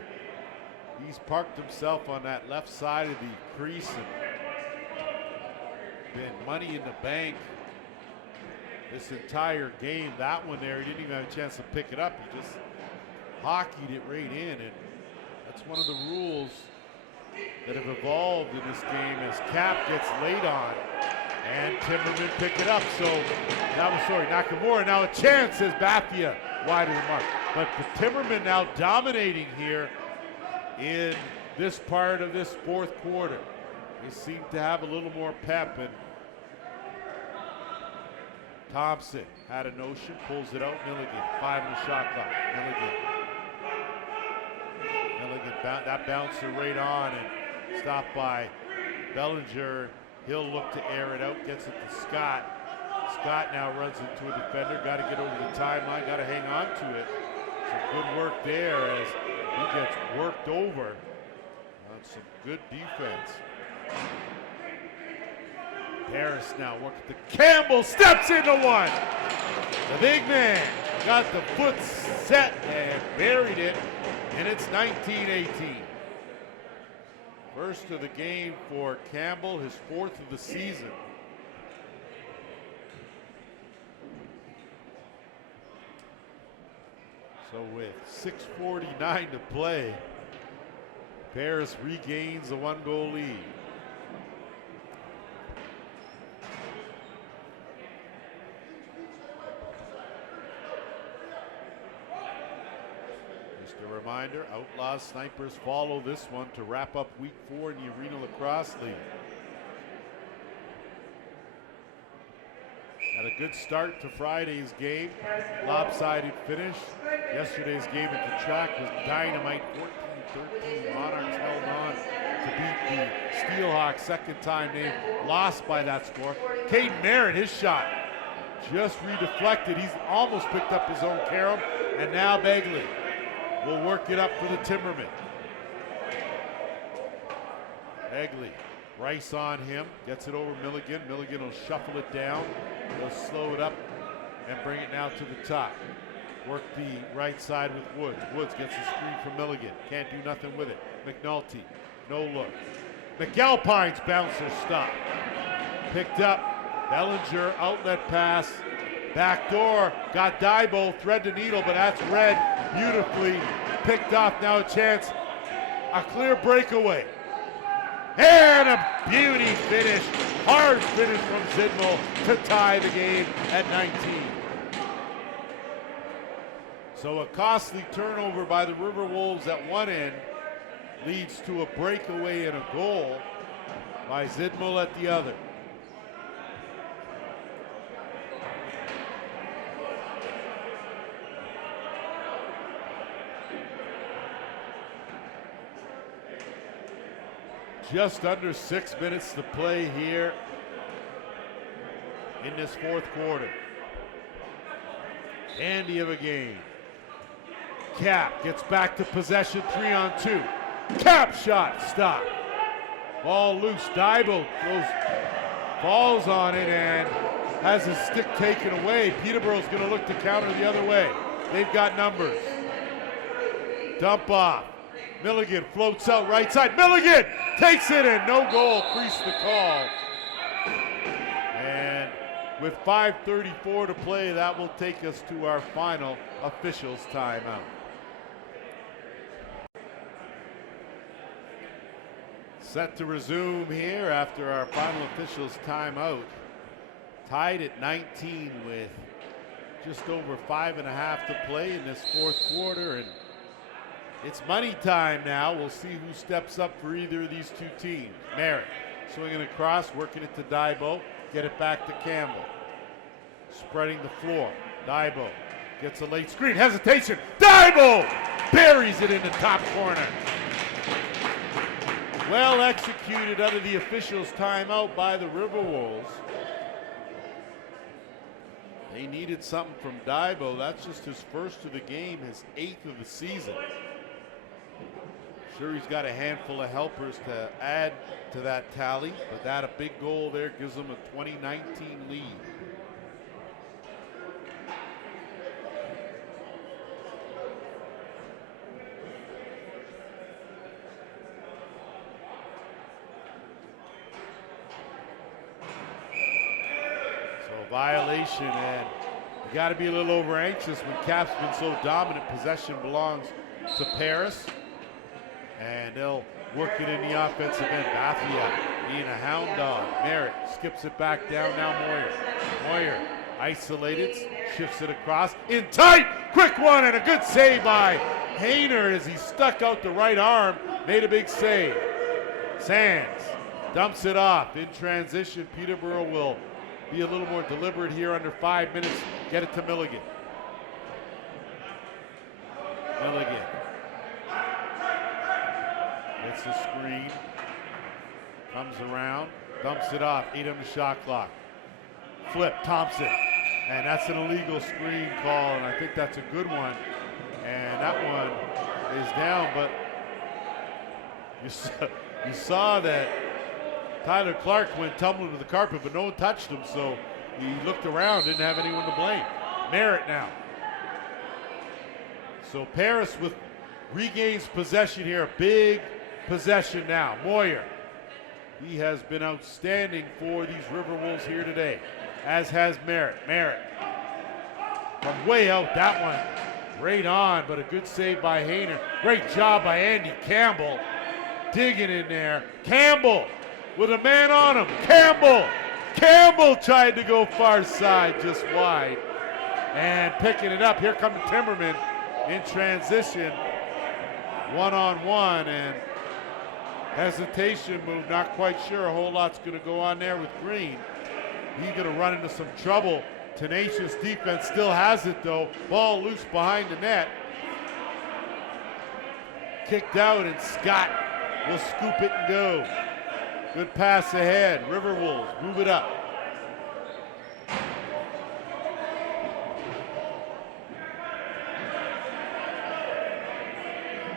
He's parked himself on that left side of the crease and been money in the bank this entire game. That one there, he didn't even have a chance to pick it up. He just hockeyed it right in, and that's one of the rules that have evolved in this game as Cap gets laid on and Timbermen pick it up. So that was, Nakamura. Now a chance, says Bafia, wide of the mark. But the Timbermen now dominating here in this part of this fourth quarter. They seem to have a little more pep, and Thompson had a notion, pulls it out. Milligan, 5 on the shot clock. Milligan, that bouncer right on and stopped by Bellinger. He'll look to air it out, gets it to Scott. Scott now runs into a defender, got to get over the timeline, got to hang on to it. Some good work there as he gets worked over on some good defense. Harris now working to Campbell, steps into one. The big man got the foot set and buried it, and it's 19-18. First of the game for Campbell, his 4th of the season. So with 6:49 to play, Paris regains a 1-goal lead. Just a reminder, Outlaws Snipers follow this one to wrap up week 4 in the Arenalacrosseleague. Had a good start to Friday's game. Lopsided finish. Yesterday's game at the track was dynamite. 14-13. Monarchs held on to beat the Steelhawks. Second time they lost by that score. Caden Merritt, his shot just redeflected. He's almost picked up his own carom. And now Begley will work it up for the Timbermen. Begley. Rice on him, gets it over Milligan. Milligan will shuffle it down. He'll slow it up and bring it now to the top. Work the right side with Woods. Woods gets a screen from Milligan. Can't do nothing with it. McNulty, no look. McAlpine's bouncer stop. Picked up. Bellinger, outlet pass. Back door, got Dybo, thread the needle, but that's read beautifully. Picked off, now a chance. A clear breakaway. And a beauty finish, hard finish from Zidmo to tie the game at 19. So a costly turnover by the RiverWolves at one end leads to a breakaway and a goal by Zidmo at the other. Just under 6 minutes to play here in this fourth quarter. Dandy of a game. Cap gets back to possession, 3-on-2. Cap shot, stop. Ball loose, Daibo falls on it and has his stick taken away. Peterborough's gonna look to counter the other way. They've got numbers. Dump off. Milligan floats out right side. Milligan takes it in, no goal, crease the call. And with 5:34 to play, that will take us to our final officials timeout. Set to resume here after our final officials timeout. Tied at 19 with just over 5.5 to play in this fourth quarter, and it's money time now. We'll see who steps up for either of these two teams. Merritt swinging across, working it to Daibo. Get it back to Campbell. Spreading the floor. Daibo gets a late screen. Hesitation. Daibo buries it in the top corner. Well executed under the officials' timeout by the RiverWolves. They needed something from Daibo. That's just his first of the game, his 8th of the season. Sure, he's got a handful of helpers to add to that tally, but that a big goal there gives them a 2019 lead. Violation, and you got to be a little over anxious when Cap's been so dominant. Possession belongs to Paris, and they'll work it in the offensive end. Bafia being a hound dog. Merritt skips it back down. Now Moyer isolated, shifts it across in tight. Quick one and a good save by Hayner as he stuck out the right arm. Made a big save. Sands dumps it off in transition. Peterborough will be a little more deliberate here under 5 minutes. Get it to Milligan. Milligan gets the screen, comes around, dumps it off, 8 on the shot clock. Flip, Thompson, and that's an illegal screen call, and I think that's a good one. And that one is down, but you saw that Tyler Clark went tumbling to the carpet, but no one touched him, so he looked around, didn't have anyone to blame. Merritt now. So Paris regains possession here, a big possession now. Moyer, he has been outstanding for these RiverWolves here today, as has Merritt. Merritt from way out, that one right on, but a good save by Hayner. Great job by Andy Campbell, digging in there. Campbell with a man on him. Campbell tried to go far side, just wide. And picking it up, here come the Timbermen in transition. One-on-one, and hesitation move, not quite sure a whole lot's gonna go on there with Green. He's gonna run into some trouble. Tenacious defense still has it though. Ball loose behind the net. Kicked out, and Scott will scoop it and go. Good pass ahead. RiverWolves move it up.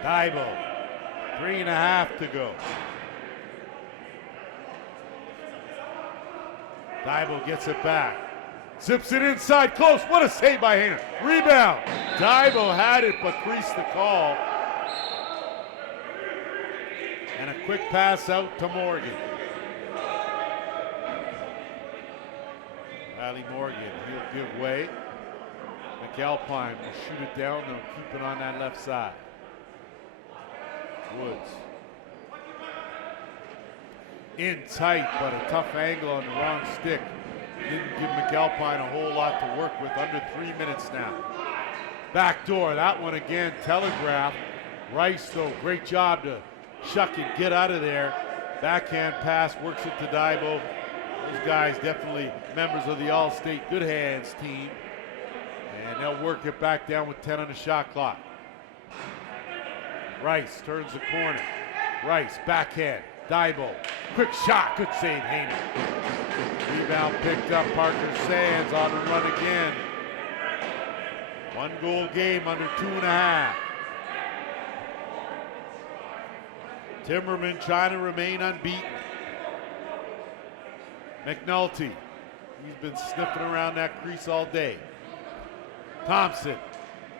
Daibo, 3.5 to go. Daibo gets it back. Zips it inside, close. What a save by Hayner. Rebound. Daibo had it, but creased the call. And a quick pass out to Morgan. Riley Morgan, he'll give way. McAlpine will shoot it down. They'll keep it on that left side. Woods. In tight, but a tough angle on the wrong stick. Didn't give McAlpine a whole lot to work with. Under 3 minutes now. Back door, that one again, telegraphed. Rice, though, great job to shuck and get out of there. Backhand pass, works it to Daibo. Those guys definitely members of the All-State Good Hands team. And they'll work it back down with 10 on the shot clock. Rice turns the corner. Rice, backhand, Daibo, quick shot, good save, Hayner. Rebound picked up, Parker Sands on the run again. 1 goal game under 2.5. Timbermen trying to remain unbeaten. McNulty, he's been sniffing around that crease all day. Thompson,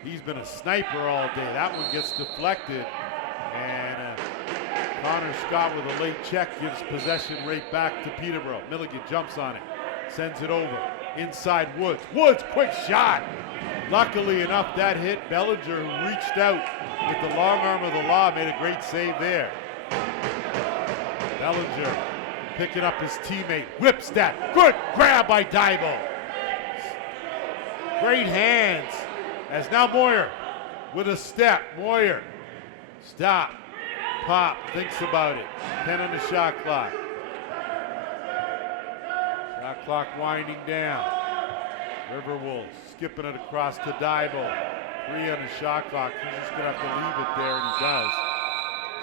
he's been a sniper all day. That one gets deflected, and Connor Scott with a late check gives possession right back to Peterborough. Milligan jumps on it, sends it over. Inside Woods. Woods, quick shot. Luckily enough, that hit Bellinger, who reached out with the long arm of the law, made a great save there. Bellinger picking up his teammate, whips that. Good grab by Daibo. Great hands. As now Moyer with a step. Moyer, stop, pop, thinks about it. 10 on the shot clock. Shot clock winding down. RiverWolves skipping it across to Daibo. 3 on the shot clock. He's just gonna have to leave it there, and he does.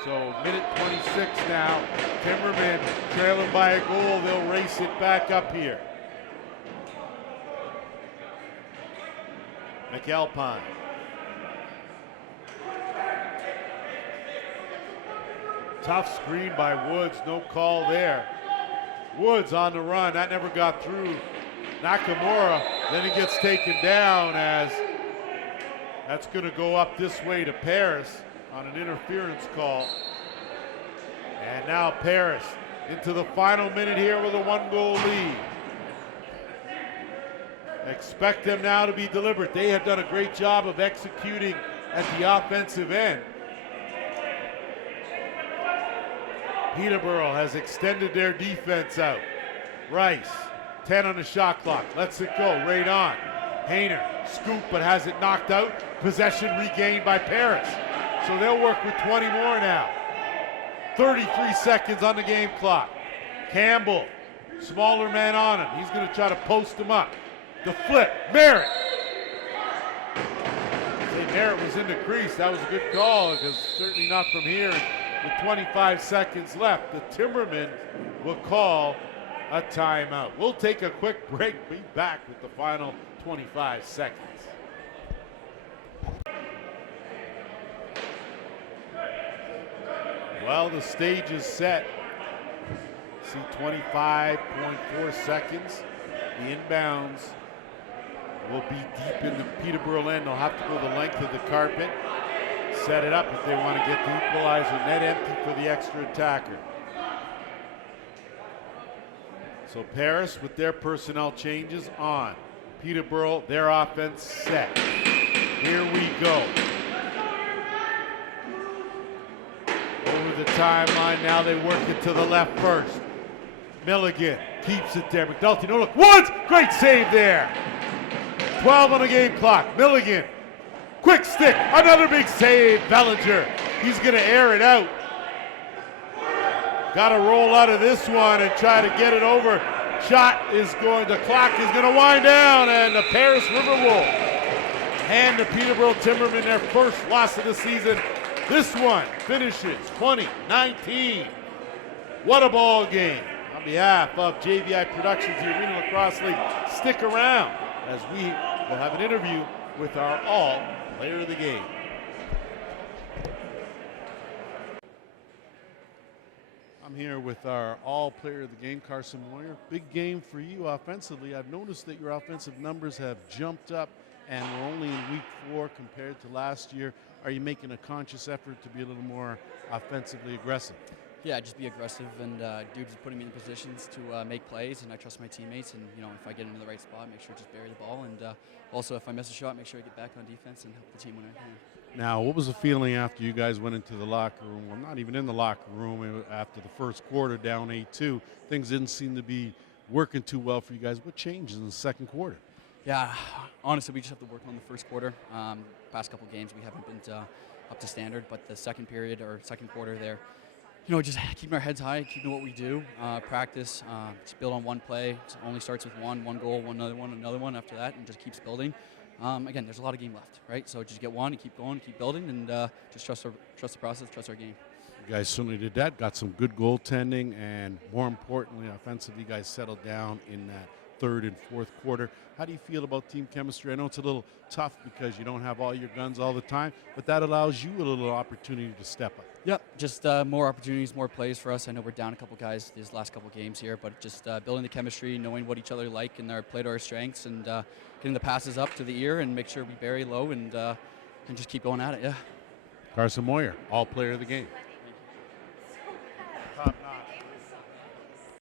So minute 26 now. Timbermen trailing by a goal. They'll race it back up here. McAlpine. Tough screen by Woods, no call there. Woods on the run, that never got through Nakamura. Then he gets taken down, as that's going to go up this way to Paris on an interference call. And now Paris into the final minute here with a 1-goal lead. Expect them now to be deliberate. They have done a great job of executing at the offensive end. Peterborough has extended their defense out. Rice, 10 on the shot clock, lets it go, right on. Hayner, scoop, but has it knocked out. Possession regained by Paris. So they'll work with 20 more now. 33 seconds on the game clock. Campbell, smaller man on him. He's going to try to post him up. The flip, Merritt. Say Merritt was in the crease. That was a good call, because certainly not from here. With 25 seconds left, the Timbermen will call a timeout. We'll take a quick break. Be back with the final 25 seconds. Well, the stage is set. See 25.4 seconds. The inbounds will be deep in the Peterborough end. They'll have to go the length of the carpet. Set it up if they want to get the equalizer. Net empty for the extra attacker. So Paris with their personnel changes on. Peterborough, their offense set. Here we go. Over the timeline, now they work it to the left first. Milligan keeps it there. McNulty, no look. Woods, great save there. 12 on the game clock. Milligan, quick stick, another big save. Bellinger, he's going to air it out. Got to roll out of this one and try to get it over. Shot is going, the clock is going to wind down, and the Paris RiverWolves hand the Peterborough Timbermen their first loss of the season. This one finishes 20-19. What a ball game. On behalf of JVI Productions, the Arenalacrosse League, stick around as we will have an interview with our all-player of the game. I'm here with our all-player of the game, Carson Moyer. Big game for you offensively. I've noticed that your offensive numbers have jumped up, and we're only in week 4 compared to last year. Are you making a conscious effort to be a little more offensively aggressive? Yeah, just be aggressive, and dudes are putting me in positions to make plays, and I trust my teammates, and if I get into the right spot, make sure to just bury the ball, and also if I miss a shot, make sure I get back on defense and help the team when I can. Now, what was the feeling after you guys went into the locker room? Well, not even in the locker room, after the first quarter down 8-2. Things didn't seem to be working too well for you guys. What changed in the second quarter? Yeah, honestly, we just have to work on the first quarter. Past couple games, we haven't been up to standard, but the second period or second quarter there, just keeping our heads high, keeping what we do, practice, just build on one play. It only starts with one goal, another one after that, and just keeps building. Again, there's a lot of game left, right? So just get one and keep going, keep building, and just trust the process, trust our game. You guys certainly did that. Got some good goaltending, and more importantly, offensively, you guys settled down in that third and fourth quarter. How do you feel about team chemistry? I know it's a little tough because you don't have all your guns all the time, but that allows you a little opportunity to step up. Yep, just more opportunities, more plays for us. I know we're down a couple guys these last couple games here, but just building the chemistry, knowing what each other like, and play to our strengths, and getting the passes up to the ear, and make sure we bury low, and just keep going at it. Yeah. Carson Moyer, all player of the game.